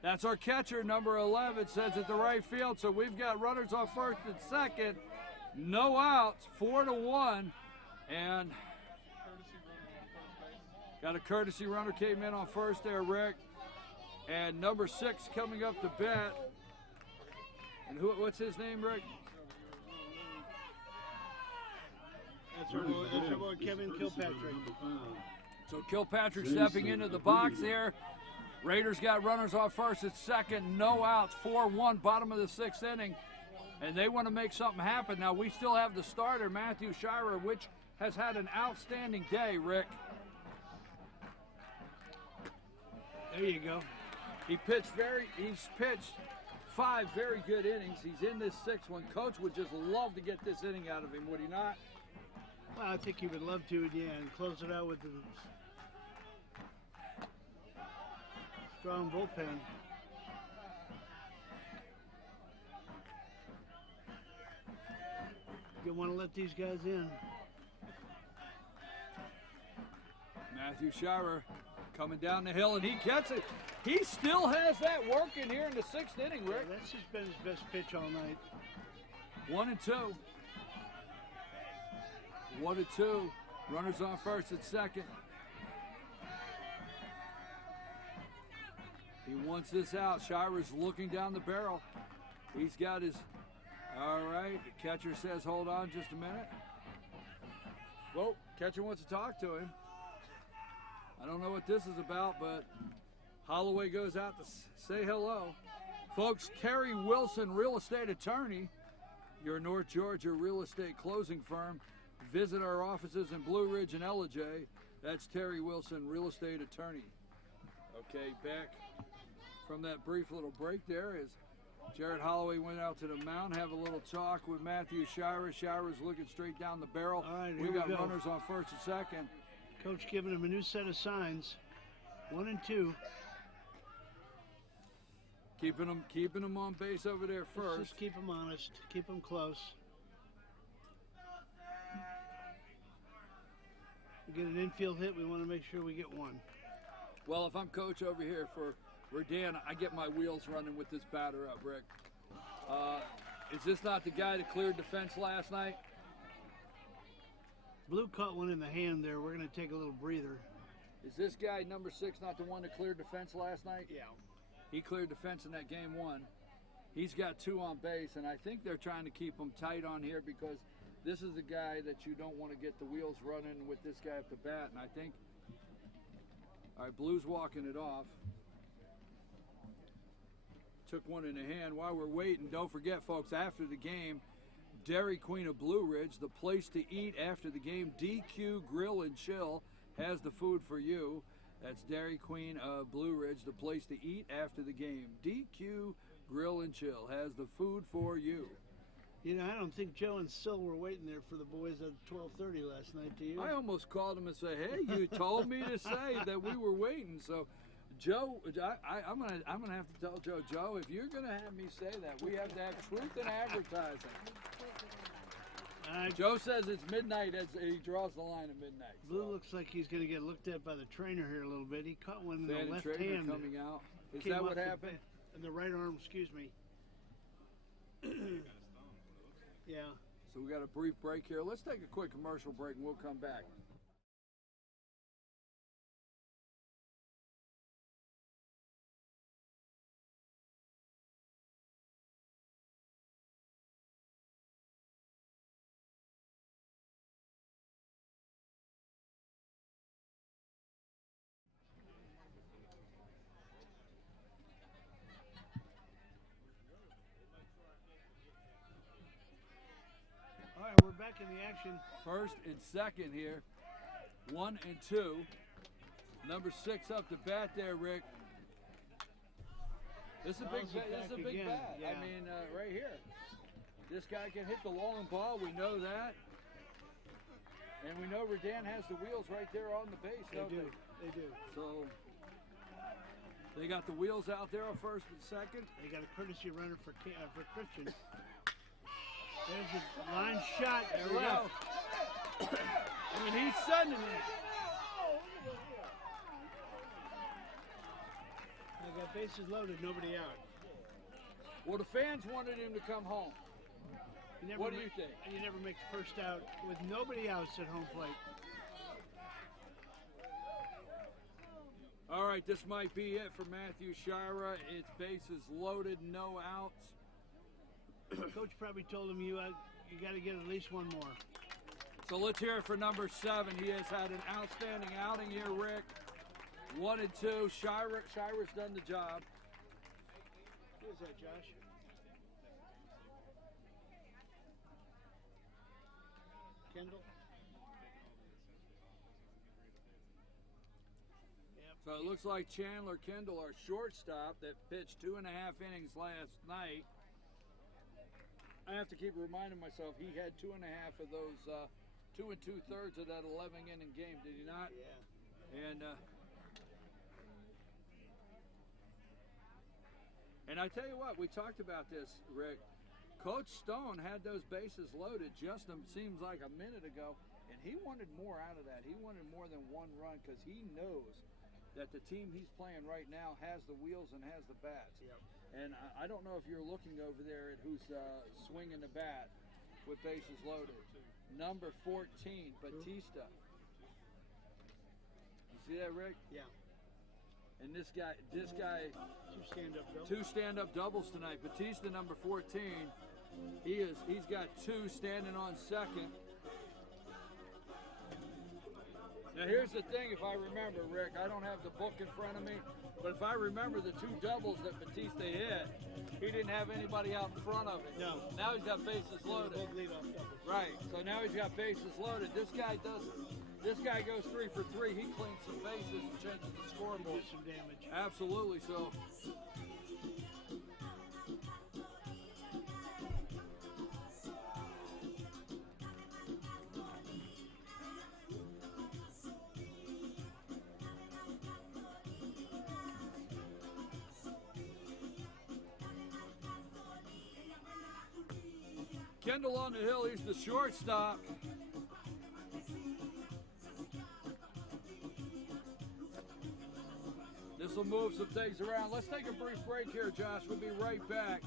That's our catcher, number 11, sends it to right field. So we've got runners on first and second. No outs, 4-1. And got a courtesy runner came in on first there, Rick. And number 6 coming up to bat. And what's his name, Rick? That's our boy Kevin Kilpatrick. So Kilpatrick stepping into the box here. Raiders got runners off first and second. No outs, 4-1, bottom of the 6th inning. And they want to make something happen. Now, we still have the starter, Matthew Shira, which has had an outstanding day, Rick. There you go. He's pitched 5 very good innings. He's in this 6th one. Coach would just love to get this inning out of him, would he not? Well, I think he would love to, yeah, and close it out with the strong bullpen. You want to let these guys in. Matthew Shira coming down the hill, and he gets it. He still has that working here in the 6th inning, Rick. Yeah, that's just been his best pitch all night. 1-2. 1-2. Runners on first and second. He wants this out. Shira's looking down the barrel. He's got his... All right. The catcher says, hold on just a minute. Well, catcher wants to talk to him. I don't know what this is about, but Holloway goes out to say hello. Folks, Terry Wilson, real estate attorney, your North Georgia real estate closing firm. Visit our offices in Blue Ridge and Ellijay. That's Terry Wilson, real estate attorney. Okay, back from that brief little break there as Jared Holloway went out to the mound, have a little talk with Matthew Shira. Shira's looking straight down the barrel. All right, we got runners on first and second. Coach giving him a new set of signs. 1 and 2. Keeping them on base over there first. Let's just keep them honest. Keep them close. We get an infield hit, we want to make sure we get one. Well, if I'm coach over here for Redan, I get my wheels running with this batter up, Rick. Is this not the guy that cleared the fence last night? Blue caught one in the hand there. We're going to take a little breather. Is this guy, number 6, not the one that cleared the fence last night? Yeah. He cleared the fence in that game 1. He's got 2 on base, and I think they're trying to keep him tight on here because this is the guy that you don't want to get the wheels running with this guy at the bat. And I think, all right, Blue's walking it off. Took one in the hand. While we're waiting, don't forget, folks, after the game, Dairy Queen of Blue Ridge, the place to eat after the game. DQ Grill and Chill has the food for you. That's Dairy Queen of Blue Ridge, the place to eat after the game. DQ Grill and Chill has the food for you. You know, I don't think Joe and Sil were waiting there for the boys at 12:30 last night, do you? I almost called him and said, "Hey, you told me to say that we were waiting." So, Joe, I'm gonna have to tell Joe, if you're gonna have me say that, we have to have truth in advertising. Joe says it's midnight as he draws the line at midnight. Blue looks like he's going to get looked at by the trainer here a little bit. He caught one in the left hand. Coming out. Is that what happened? In the right arm, excuse me. Yeah. So we got a brief break here. Let's take a quick commercial break and we'll come back. All right, we're back in the action. First and second here. 1 and 2. Number 6 up to bat there, Rick. This is a big bat. This is a big bat. Yeah. I mean, right here. This guy can hit the long ball. We know that. And we know Redan has the wheels right there on the base. They do. They do. So they got the wheels out there on first and second. They got a courtesy runner for Christian. There's a line shot. There we go. I mean, he's sending it. They got bases loaded, nobody out. Well, the fans wanted him to come home. What do you think? You never make the first out with nobody else at home plate. All right, this might be it for Matthew Shira. It's bases loaded, no outs. Coach probably told him you got to get at least one more. So let's hear it for number 7. He has had an outstanding outing here, Rick. 1 and 2. Shira's done the job. Who is that, Josh? Kendall? Yep. So it looks like Chandler Kendall, our shortstop, that pitched 2.5 innings last night. I have to keep reminding myself he had 2.5 of those 2 2/3 of that 11-inning game, did he not? Yeah. And I tell you what, we talked about this, Rick. Coach Stone had those bases loaded just seems like a minute ago, and he wanted more out of that. He wanted more than one run because he knows that the team he's playing right now has the wheels and has the bats. Yep. And I don't know if you're looking over there at who's swinging the bat with bases loaded. Number 14, Batista. You see that, Rick? Yeah. And this guy, 2 2 stand-up doubles tonight. Batista, number 14. He's got 2 standing on second. Now here's the thing, if I remember, Rick, I don't have the book in front of me, but if I remember the 2 doubles that Batista hit, he didn't have anybody out in front of it. No. Now he's got bases loaded. Right, so now he's got bases loaded. This guy doesn't. This guy goes 3 for 3. He cleans some bases and changes the scoreboard. Some damage. Absolutely, so. Kendall on the hill, he's the shortstop. This will move some things around. Let's take a brief break here, Josh. We'll be right back.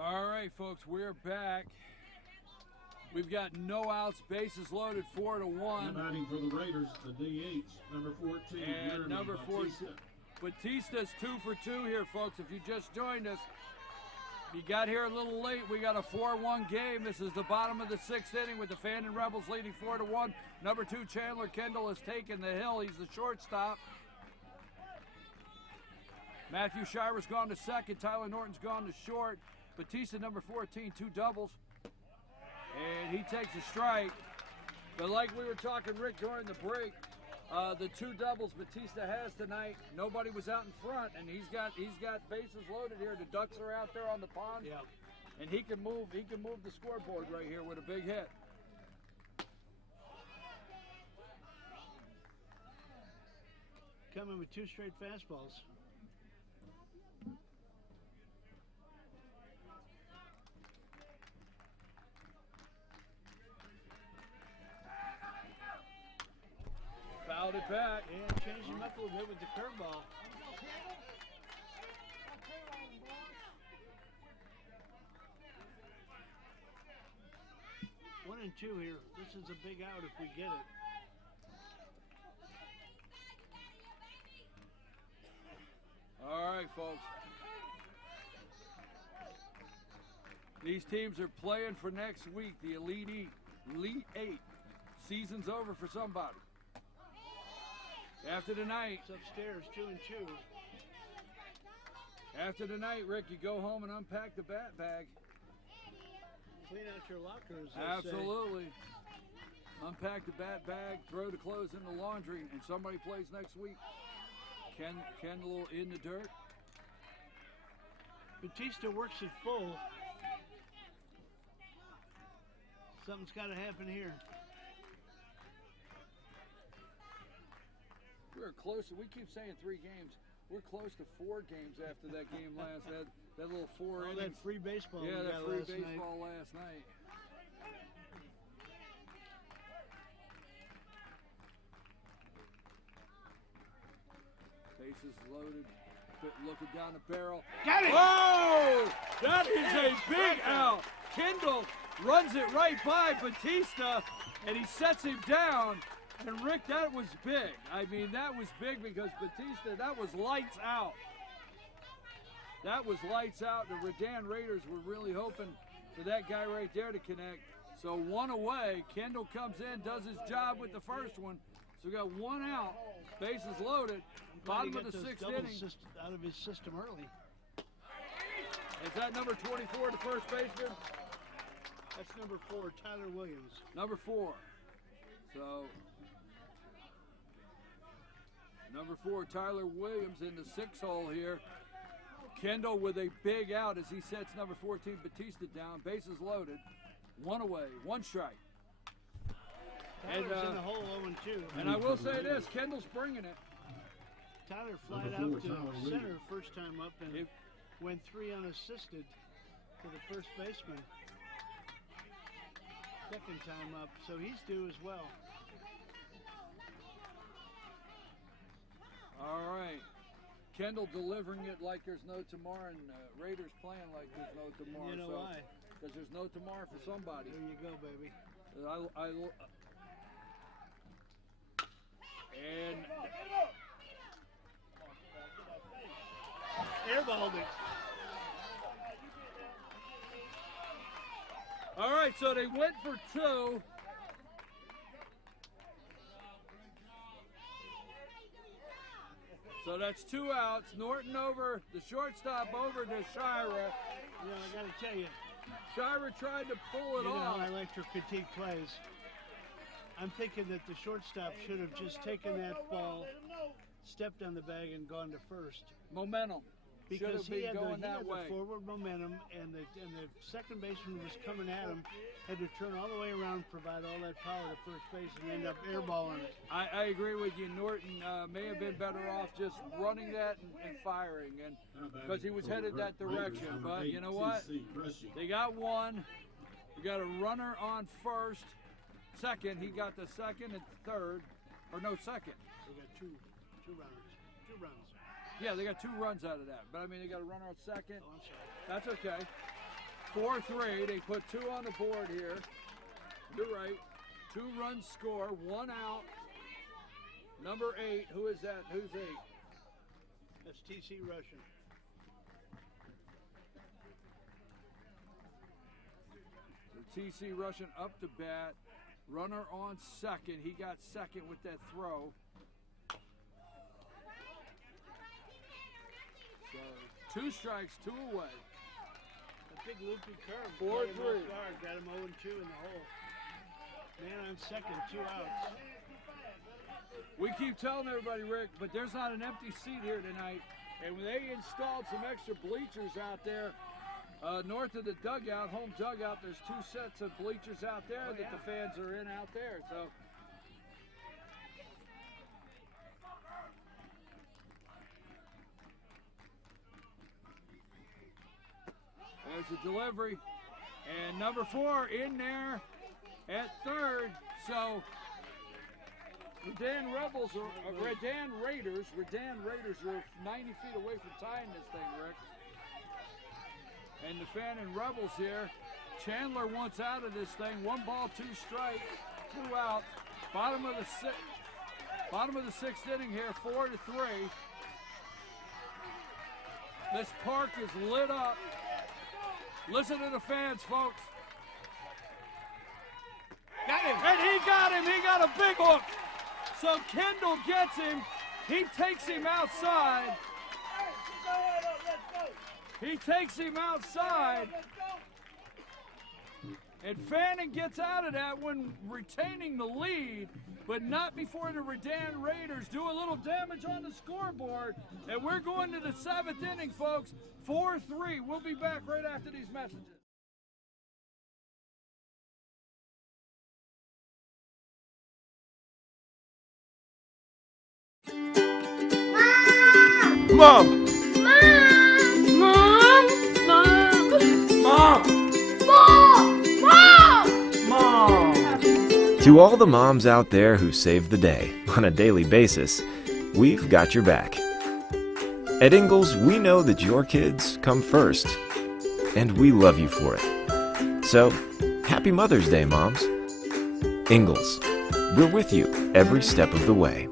All right, folks, we're back. We've got no outs, bases loaded, 4-1. Batting for the Raiders, the DH, number 14. And number 14. Batista's 2 for 2 here, folks. If you just joined us, you got here a little late. We got a 4-1 game. This is the bottom of the 6th inning with the Fannin Rebels leading 4-1. Number 2, Chandler Kendall, has taken the hill. He's the shortstop. Matthew Shira's gone to second. Tyler Norton's gone to short. Batista, number 14, 2 doubles. And he takes a strike. But like we were talking, Rick, during the break, the 2 doubles Batista has tonight, nobody was out in front, and he's got bases loaded here. The Ducks are out there on the pond, yeah, and he can move the scoreboard right here with a big hit. Coming with 2 straight fastballs. Fouled it back. Yeah, changed him up a little bit with the curveball. 1-2 here. This is a big out if we get it. All right, folks. These teams are playing for next week, the Elite 8. Season's over for somebody. After tonight, it's upstairs, 2-2. After tonight, Rick, you go home and unpack the bat bag. Clean out your lockers. Absolutely. Unpack the bat bag, throw the clothes in the laundry, and somebody plays next week. Kendall in the dirt. Batista works it full. Something's got to happen here. We're close. We keep saying 3 games. We're close to 4 games after that game last. That little 4 innings. That free baseball. Yeah, that free baseball night. last night. Bases loaded. Looking down the barrel. Got it! Oh! That is a big out. Kendall runs it right by Batista, and he sets him down. And Rick, that was big. I mean, that was big because Batista, that was lights out. That was lights out. The Redan Raiders were really hoping for that guy right there to connect. So 1 away. Kendall comes in, does his job with the first one. So we got 1 out. Bases loaded. Bottom of the 6th inning. Out of his system early. Is that number 24, the first baseman? That's number 4, Tyler Williams. Number 4. So, number 4, Tyler Williams in the 6th hole here. Kendall with a big out as he sets number 14, Batista, down. Bases loaded. 1 away, 1 strike. Tyler's in the hole 0-2. And I will say this, Kendall's bringing it. Tyler flied out to center first time up and went 3 unassisted to the first baseman. Second time up, so he's due as well. All right. Kendall delivering it like there's no tomorrow, and Raiders playing like there's no tomorrow. You know why? Because there's no tomorrow for somebody. There you go, baby. And airballed it. All right, so they went for 2. So that's 2 outs. Norton over, the shortstop over to Shira. You know, I got to tell you. Shira tried to pull it off. You know how electric critique plays. I'm thinking that the shortstop should have just taken that ball, stepped on the bag, and gone to first. Momentum. Because he had the way. Forward momentum, and the second baseman was coming at him, had to turn all the way around, provide all that power to first base, and end up airballing it. I agree with you. Norton may have been better off just running that and firing, and because he was headed that direction. But you know what? They got 1. We got a runner on first. Second, he got the second and third, or no, second. They got two runners, 2 runs. Yeah, they got 2 runs out of that. But I mean, they got a runner on second. Oh, I'm sorry. That's okay. 4-3. They put 2 on the board here. You're right. 2-run score, 1 out. Number 8. Who is that? Who's 8? That's TC Russian. So TC Russian up to bat. Runner on second. He got second with that throw. So 2 strikes, 2 away. A big loopy curve. 4-3. Got him 0-2 in the hole. Man on second, 2 outs. We keep telling everybody, Rick, but there's not an empty seat here tonight. And when they installed some extra bleachers out there north of the dugout, home dugout, there's 2 sets of bleachers out there that the fans are in out there. So there's a delivery. And number 4 in there at third. So Redan Rebels are Redan Raiders are 90 feet away from tying this thing, Rick. And the Fannin Rebels here. Chandler wants out of this thing. 1 ball, 2 strikes, 2 out. Bottom of the 6th inning here, 4-3. This park is lit up. Listen to the fans, folks. Got him. And he got him. He got a big hook. So Kendall gets him. He takes him outside. He takes him outside. And Fannin gets out of that one, retaining the lead, but not before the Redan Raiders do a little damage on the scoreboard. And we're going to the 7th inning, folks. 4-3. We'll be back right after these messages. Mom! Mom! Mom! Mom! Mom! Mom! To all the moms out there who save the day on a daily basis, we've got your back. At Ingalls, we know that your kids come first, and we love you for it. So, happy Mother's Day, moms. Ingalls, we're with you every step of the way.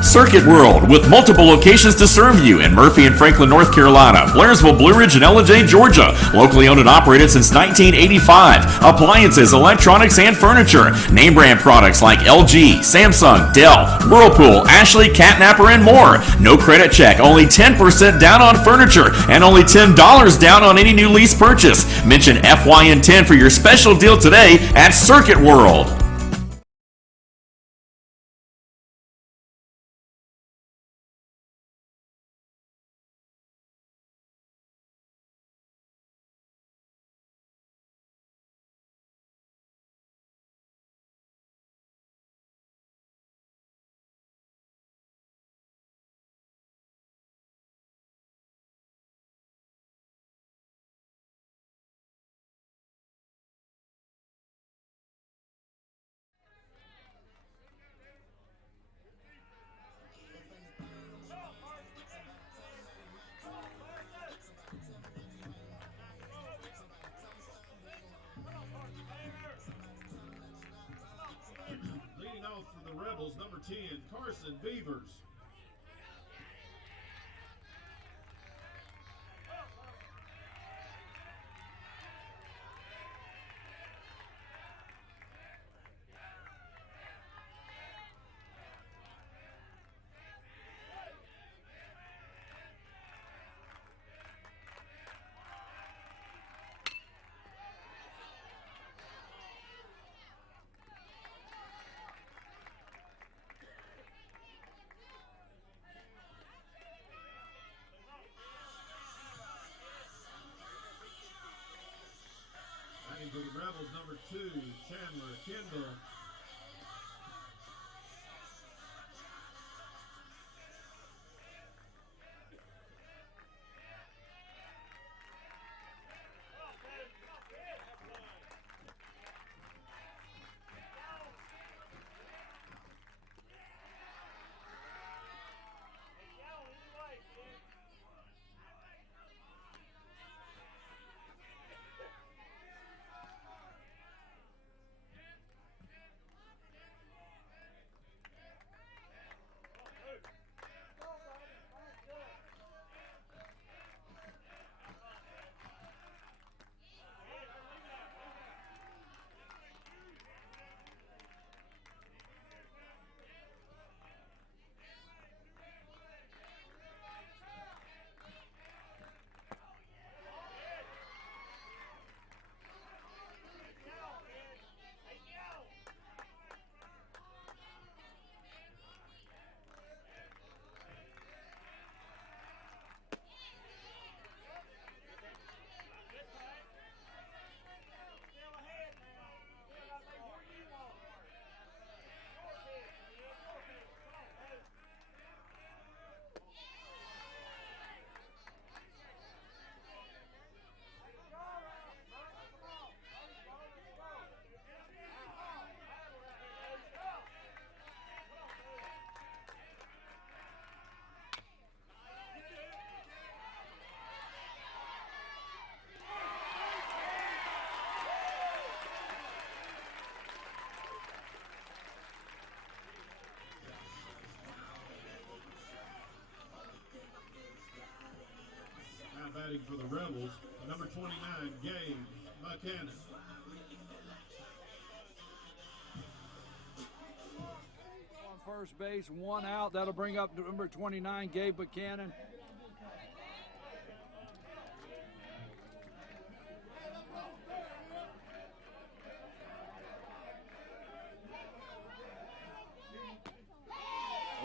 Circuit World, with multiple locations to serve you in Murphy and Franklin, North Carolina, Blairsville, Blue Ridge, and Ellijay, Georgia. Locally owned and operated since 1985. Appliances, electronics, and furniture. Name brand products like LG, Samsung, Dell, Whirlpool, Ashley, Catnapper, and more. No credit check, only 10% down on furniture, and only $10 down on any new lease purchase. Mention FYN10 for your special deal today at Circuit World. Leading off for the Rebels, number 10, Carson Beavers. Batting for the Rebels, number 2, Chandler Kendall. in for the Rebels, number 29, Gabe Buchanan. On first base, 1 out. That'll bring up number 29, Gabe Buchanan.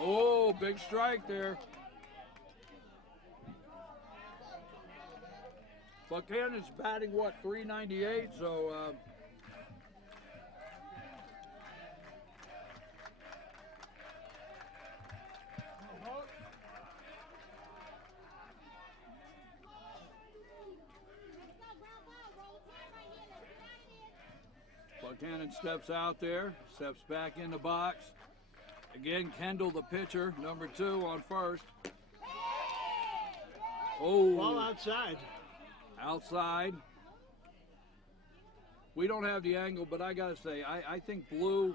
Oh, big strike there. Buchanan's batting, what, 398, so... Buchanan steps out there, steps back in the box. Again, Kendall, the pitcher, number 2 on first. Oh. Ball outside. Outside. We don't have the angle, but I got to say, I think Blue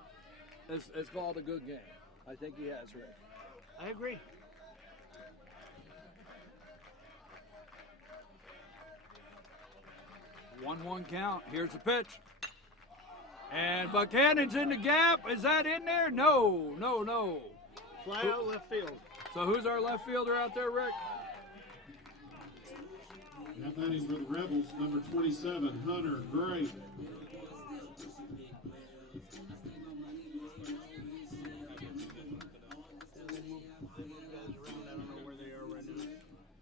has called a good game. I think he has, Rick. I agree. One count. Here's the pitch. And Buchanan's in the gap. Is that in there? No. Fly out left field. So who's our left fielder out there, Rick? Got that in for the Rebels, number 27, Hunter Gray.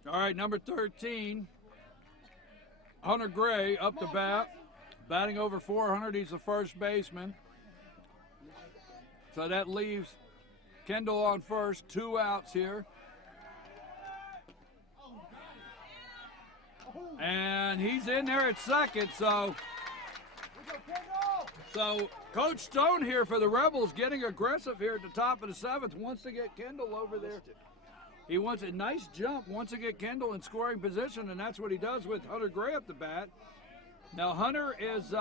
All right, number 13, Hunter Gray up to bat. Batting over 400, he's the first baseman. So that leaves Kendall on first, 2 outs here. And he's in there at second, so Coach Stone here for the Rebels getting aggressive here at the top of the 7th, wants to get Kendall over there. He wants a nice jump, wants to get Kendall in scoring position, and that's what he does with Hunter Gray up the bat. Now Hunter is,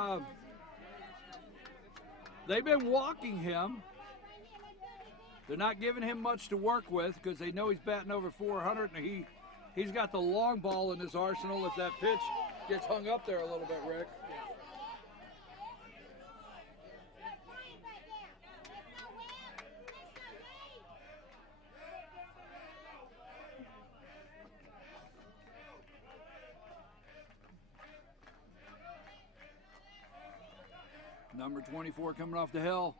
they've been walking him. They're not giving him much to work with because they know he's batting over 400, and he's got the long ball in his arsenal if that pitch gets hung up there a little bit, Rick. Number 24 coming off the hill.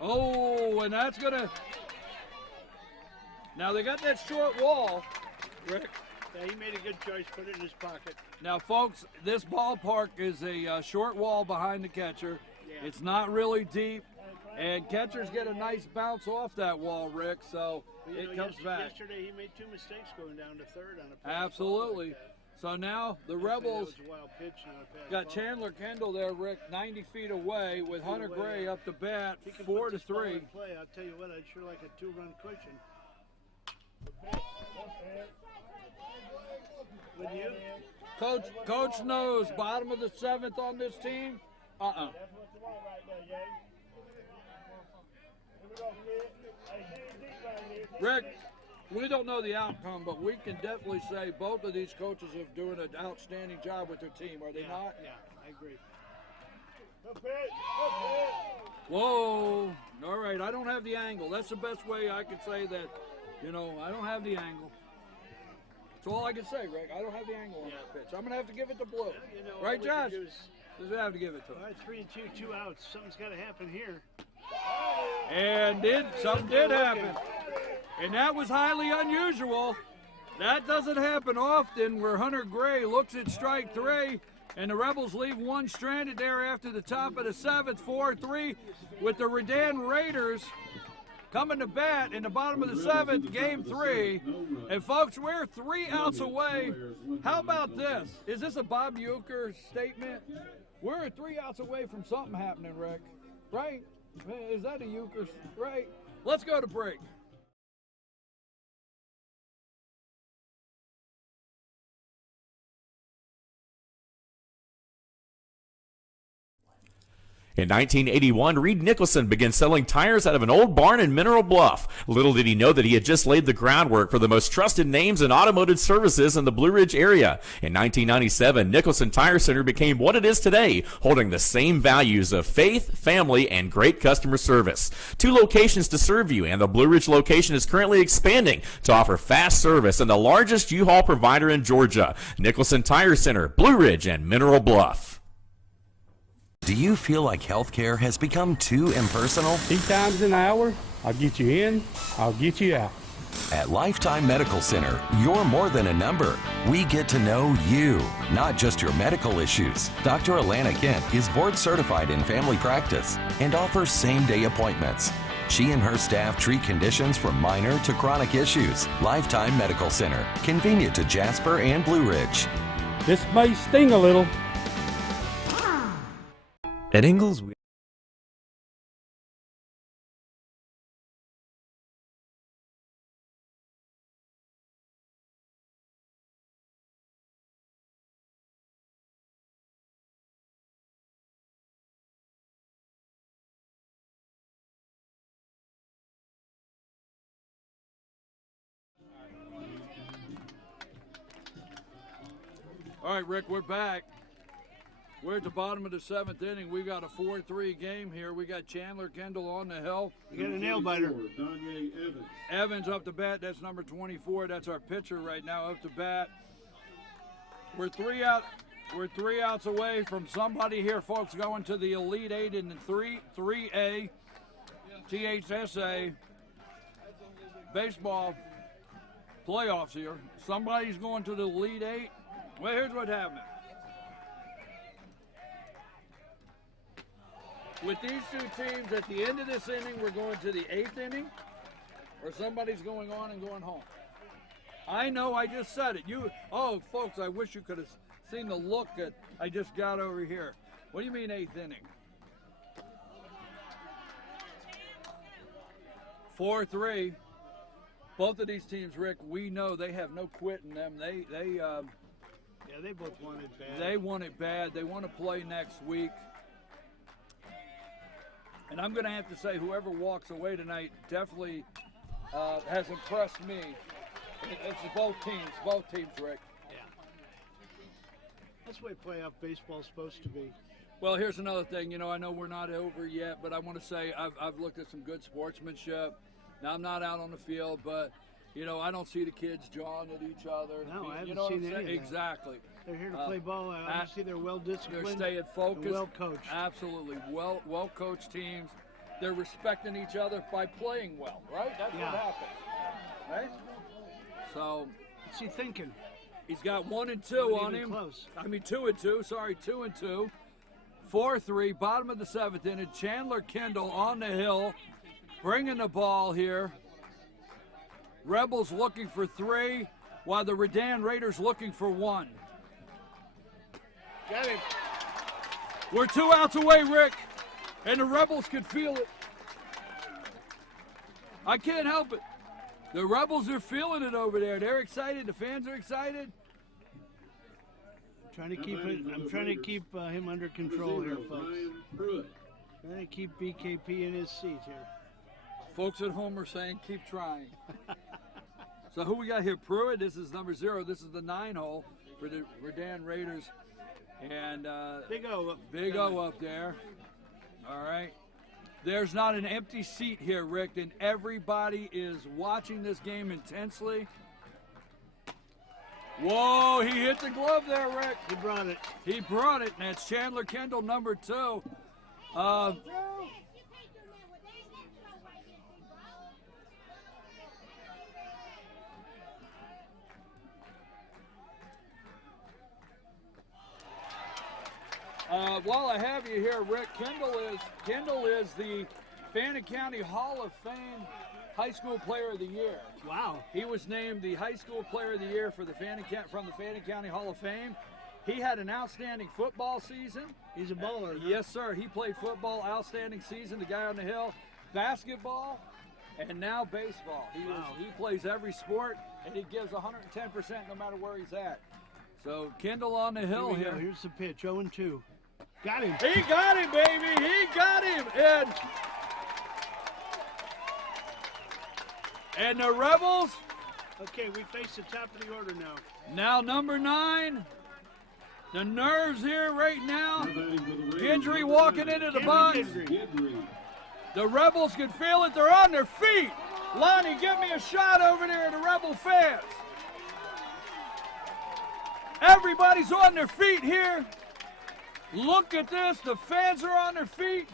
Oh, and that's gonna... Now they got that short wall, Rick. Yeah, he made a good choice, put it in his pocket. Now, folks, this ballpark is a short wall behind the catcher. Yeah. It's not really deep, and catchers get a nice bounce off that wall, Rick, so it comes back. Yesterday he made 2 mistakes going down to third on a Absolutely. Like so now the Rebels that was a wild pitch, not a bad got ball. Chandler Kendall there, Rick, 90 feet away with Hunter Gray up to bat, If he can 4 put to this ball 3. in play, I'll tell you what, I'd sure like a 2-run cushion. Would you? Coach knows bottom of the 7th on this team. That's what you want right there, Jay. Here we go, kid. Hey, get deep right here. Rick, we don't know the outcome, but we can definitely say both of these coaches are doing an outstanding job with their team, are they not? Yeah, I agree. Good pitch. Good pitch. Whoa. All right, I don't have the angle. That's the best way I could say that, I don't have the angle. That's all I can say, Rick. I don't have the angle on that pitch. I'm going to have to give it to Blue. Right, Josh? Just have to give it to him. All right, 3-2, 2 outs. Something's got to happen here. And something did happen. And that was highly unusual. That doesn't happen often where Hunter Gray looks at strike 3 and the Rebels leave one stranded there after the top of the 7th, 4-3 with the Redan Raiders coming to bat in the bottom of the 7th, game 3. And folks, we're 3 outs away. How about this? Is this a Bob Uecker statement? We're 3 outs away from something happening, Rick. Right? Is that a Uecker? Right? Let's go to break. In 1981, Reed Nicholson began selling tires out of an old barn in Mineral Bluff. Little did he know that he had just laid the groundwork for the most trusted names in automotive services in the Blue Ridge area. In 1997, Nicholson Tire Center became what it is today, holding the same values of faith, family, and great customer service. 2 locations to serve you, and the Blue Ridge location is currently expanding to offer fast service and the largest U-Haul provider in Georgia. Nicholson Tire Center, Blue Ridge, and Mineral Bluff. Do you feel like healthcare has become too impersonal? 3 times an hour, I'll get you in, I'll get you out. At Lifetime Medical Center, you're more than a number. We get to know you, not just your medical issues. Dr. Alana Kent is board certified in family practice and offers same-day appointments. She and her staff treat conditions from minor to chronic issues. Lifetime Medical Center, convenient to Jasper and Blue Ridge. This may sting a little. At Ingalls, All right, Rick, we're back. We're at the bottom of the 7th inning. We've got a 4-3 game here. We got Chandler Kendall on the hill. You got a nail biter. Evans up to bat. That's number 24. That's our pitcher right now up to bat. We're 3 out. We're 3 outs away from somebody here, folks, going to the Elite 8 in the 3A GHSA baseball playoffs here. Somebody's going to the Elite 8. Well, here's what happened. With these 2 teams, at the end of this inning, we're going to the 8th inning, or somebody's going on and going home. I know, I just said it. Oh, folks, I wish you could have seen the look that I just got over here. What do you mean 8th inning? 4-3. Both of these teams, Rick, we know they have no quit in them. Yeah, they both want it bad. They want it bad. They want to play next week. And I'm going to have to say, whoever walks away tonight definitely has impressed me. It's both teams, Rick. Yeah. That's the way playoff baseball's supposed to be. Well, here's another thing. You know, I know we're not over yet, but I want to say I've looked at some good sportsmanship. Now, I'm not out on the field, but, you know, I don't see the kids jawing at each other. No, I haven't you know seen any of that. Exactly. They're here to play ball. Obviously, they're well-disciplined. They're staying focused. And well-coached. Absolutely. Well-coached teams. They're respecting each other by playing well, right? That's what happens, right? So, what's he thinking? He's got 1 and 2 on him. Close. I mean, 2 and 2. Sorry, 2 and 2. 4-3, bottom of the 7th inning. Chandler Kendall on the hill, bringing the ball here. Rebels looking for 3, while the Redan Raiders looking for 1. Got him. We're 2 outs away, Rick, and the Rebels can feel it. I can't help it. The Rebels are feeling it over there. They're excited. The fans are excited. I'm trying to keep him under control here, folks. Trying to keep BKP in his seat here. Folks at home are saying, keep trying. So who we got here? Pruitt. This is number 0. This is the 9 hole for the Redan Raiders. And Big O up. Big O up there. All right. There's not an empty seat here, Rick, and everybody is watching this game intensely. Whoa, he hit the glove there, Rick. He brought it. He brought it, and that's Chandler Kendall, number 2. While I have you here, Rick, Kendall is the Fannin County Hall of Fame High School Player of the Year. Wow. He was named the High School Player of the Year for the from the Fannin County Hall of Fame. He had an outstanding football season. He's a bowler. Yes, sir. He played football, outstanding season, the guy on the hill. Basketball, and now baseball. He plays every sport, and he gives 110% no matter where he's at. So Kendall on the hill here. Here's the pitch, 0-2. Got him. He got him, baby. He again. And the Rebels. Okay, we face the top of the order now. Now number 9. The nerves here right now. Gidry walking into the box. The Rebels can feel it. They're on their feet. Lonnie, give me a shot over there of the Rebel fans. Everybody's on their feet here. Look at this. The fans are on their feet.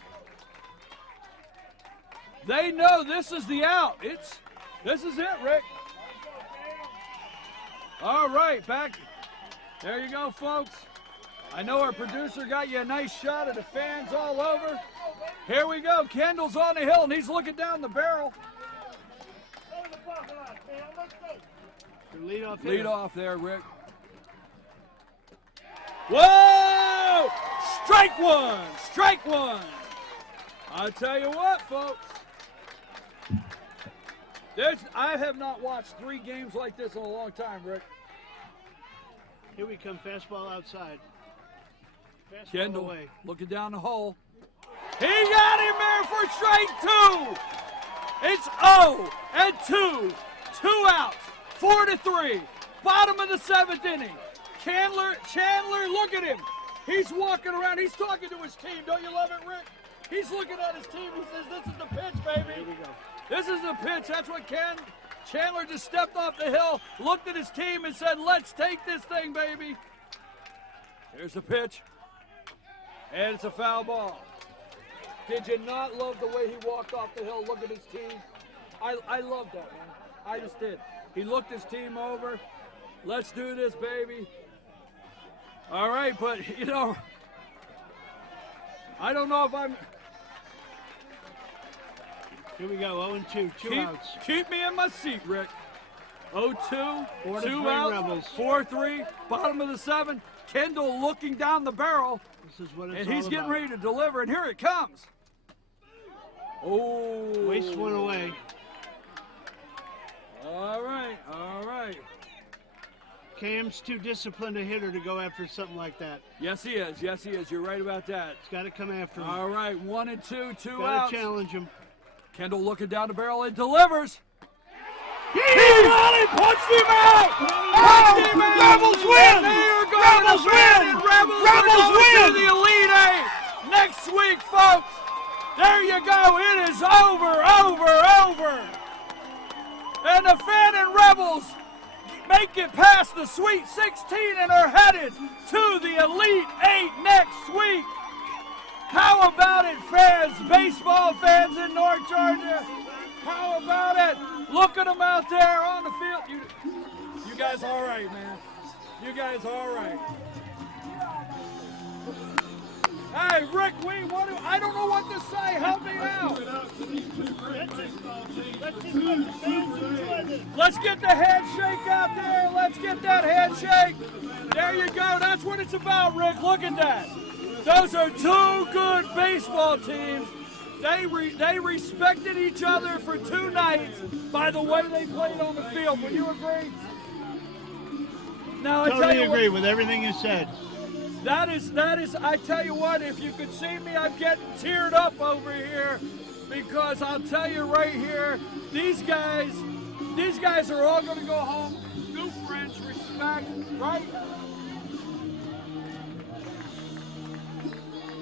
They know this is the out. This is it, Rick. All right, back. There you go, folks. I know our producer got you a nice shot of the fans all over. Here we go. Kendall's on the hill, and he's looking down the barrel. Lead off there, Rick. Whoa! Strike one! Strike one! I'll tell you what, folks. I have not watched 3 games like this in a long time, Rick. Here we come, fastball outside. Fastball Kendall away. Looking down the hole. He got him there for strike 2. It's 0-2. 2 outs. 4-3. Bottom of the 7th inning. Chandler, look at him. He's walking around. He's talking to his team. Don't you love it, Rick? He's looking at his team. He says, this is the pitch, baby. Here we go. This is the pitch. That's what Chandler just stepped off the hill, looked at his team and said, let's take this thing, baby. Here's the pitch. And it's a foul ball. Did you not love the way he walked off the hill, look at his team? I love that, man. I just did. He looked his team over. Let's do this, baby. All right, but, you know, I don't know if I'm... Here we go, 0-2, 2 outs. Keep me in my seat, Rick. 0-2, 2 outs, Rebels. 4-3, bottom of the 7th. Kendall looking down the barrel. This is what it's and all he's getting about. ready to deliver, and here it comes. Oh. Waste one away. All right, all right. Cam's too disciplined a hitter to go after something like that. Yes, he is. Yes, he is. You're right about that. He's got to come after him. All right, 1-2, 2 outs. Got to challenge him. Kendall looking down the barrel and delivers. He got him! Punched him out! Punched him out! Rebels win! And they are going Rebels to win! Rebels Rebels are going win! to the Elite 8 next week, folks. There you go. It is over. And the Fannin Rebels make it past the Sweet 16 and are headed to the Elite 8 next week. How about it, fans, baseball fans in North Georgia? How about it? Look at them out there on the field. You guys all right, man. You guys all right. Hey, Rick, I don't know what to say. Help me out. Let's get the handshake out there. Let's get that handshake. There you go. That's what it's about, Rick. Look at that. Those are 2 good baseball teams. They respected each other for 2 nights by the way they played on the field. Would you agree? Now, Totally agree with everything you said. That is, I tell you what, if you could see me, I'm getting teared up over here because I'll tell you right here, these guys are all going to go home, new friends, respect, right?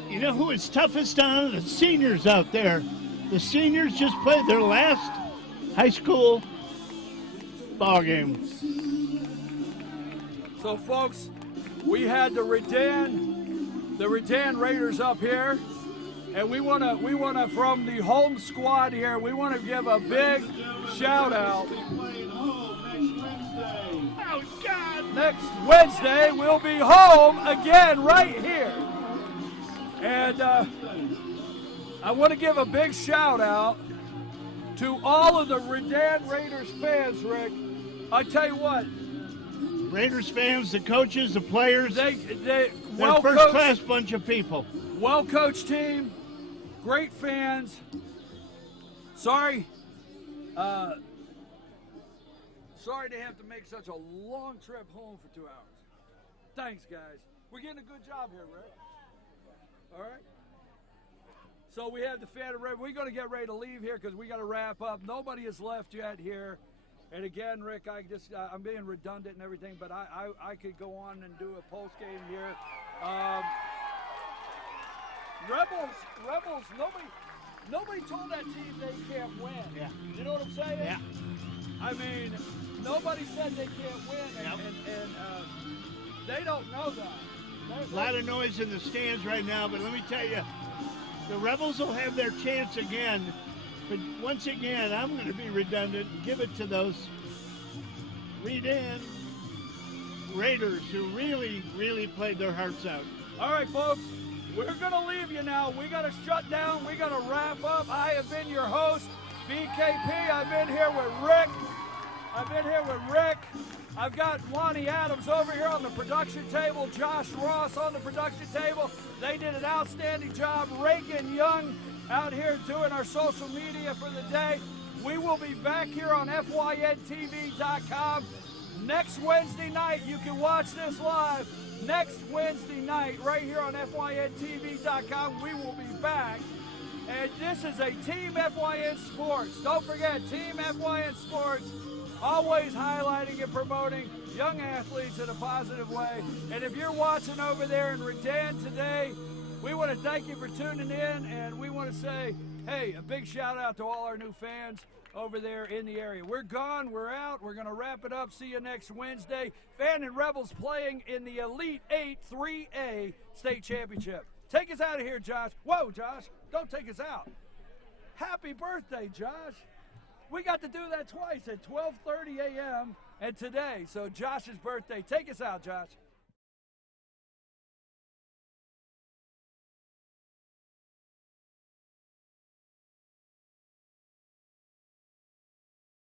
You know who it's toughest on? The seniors out there. The seniors just played their last high school ball game. So, folks, we had the Redan Raiders up here, and we wanna from the home squad here, we wanna give a big shout out. Oh God! Next Wednesday we'll be home again right here. And I want to give a big shout out to all of the Redan Raiders fans, Rick. I tell you what. Raiders fans, the coaches, the players, they're well first-class bunch of people. Well-coached team, great fans. Sorry to have to make such a long trip home for 2 hours. Thanks, guys. We're getting a good job here, Rick. All right? So we have the Fannin Rebels. We're going to get ready to leave here because we got to wrap up. Nobody has left yet here. And again, Rick, I'm being redundant and everything, but I could go on and do a post game here. Rebels. Nobody told that team they can't win. Yeah. You know what I'm saying? Yeah. I mean, nobody said they can't win, and they don't know that. A lot of noise in the stands right now, but let me tell you, the Rebels will have their chance again. But once again, I'm going to be redundant and give it to those Redan Raiders who really, really played their hearts out. All right, folks, we're going to leave you now. We got to shut down. We got to wrap up. I have been your host, BKP. I've been here with Rick. I've got Lonnie Adams over here on the production table, Josh Ross on the production table. They did an outstanding job. Reagan Young out here doing our social media for the day. We will be back here on FYNTV.com next Wednesday night. You can watch this live next Wednesday night right here on FYNTV.com. We will be back. And this is a Team FYN Sports. Don't forget, Team FYN Sports, always highlighting and promoting young athletes in a positive way. And if you're watching over there in Redan today, we want to thank you for tuning in, and we want to say, hey, a big shout out to all our new fans over there in the area. We're gone, we're out, we're going to wrap it up. See you next Wednesday. Fannin Rebels playing in the Elite 8 3A State Championship. Take us out of here, Josh. Whoa, Josh, don't take us out. Happy birthday, Josh. We got to do that twice at 12:30 a.m. and today. So Josh's birthday. Take us out, Josh.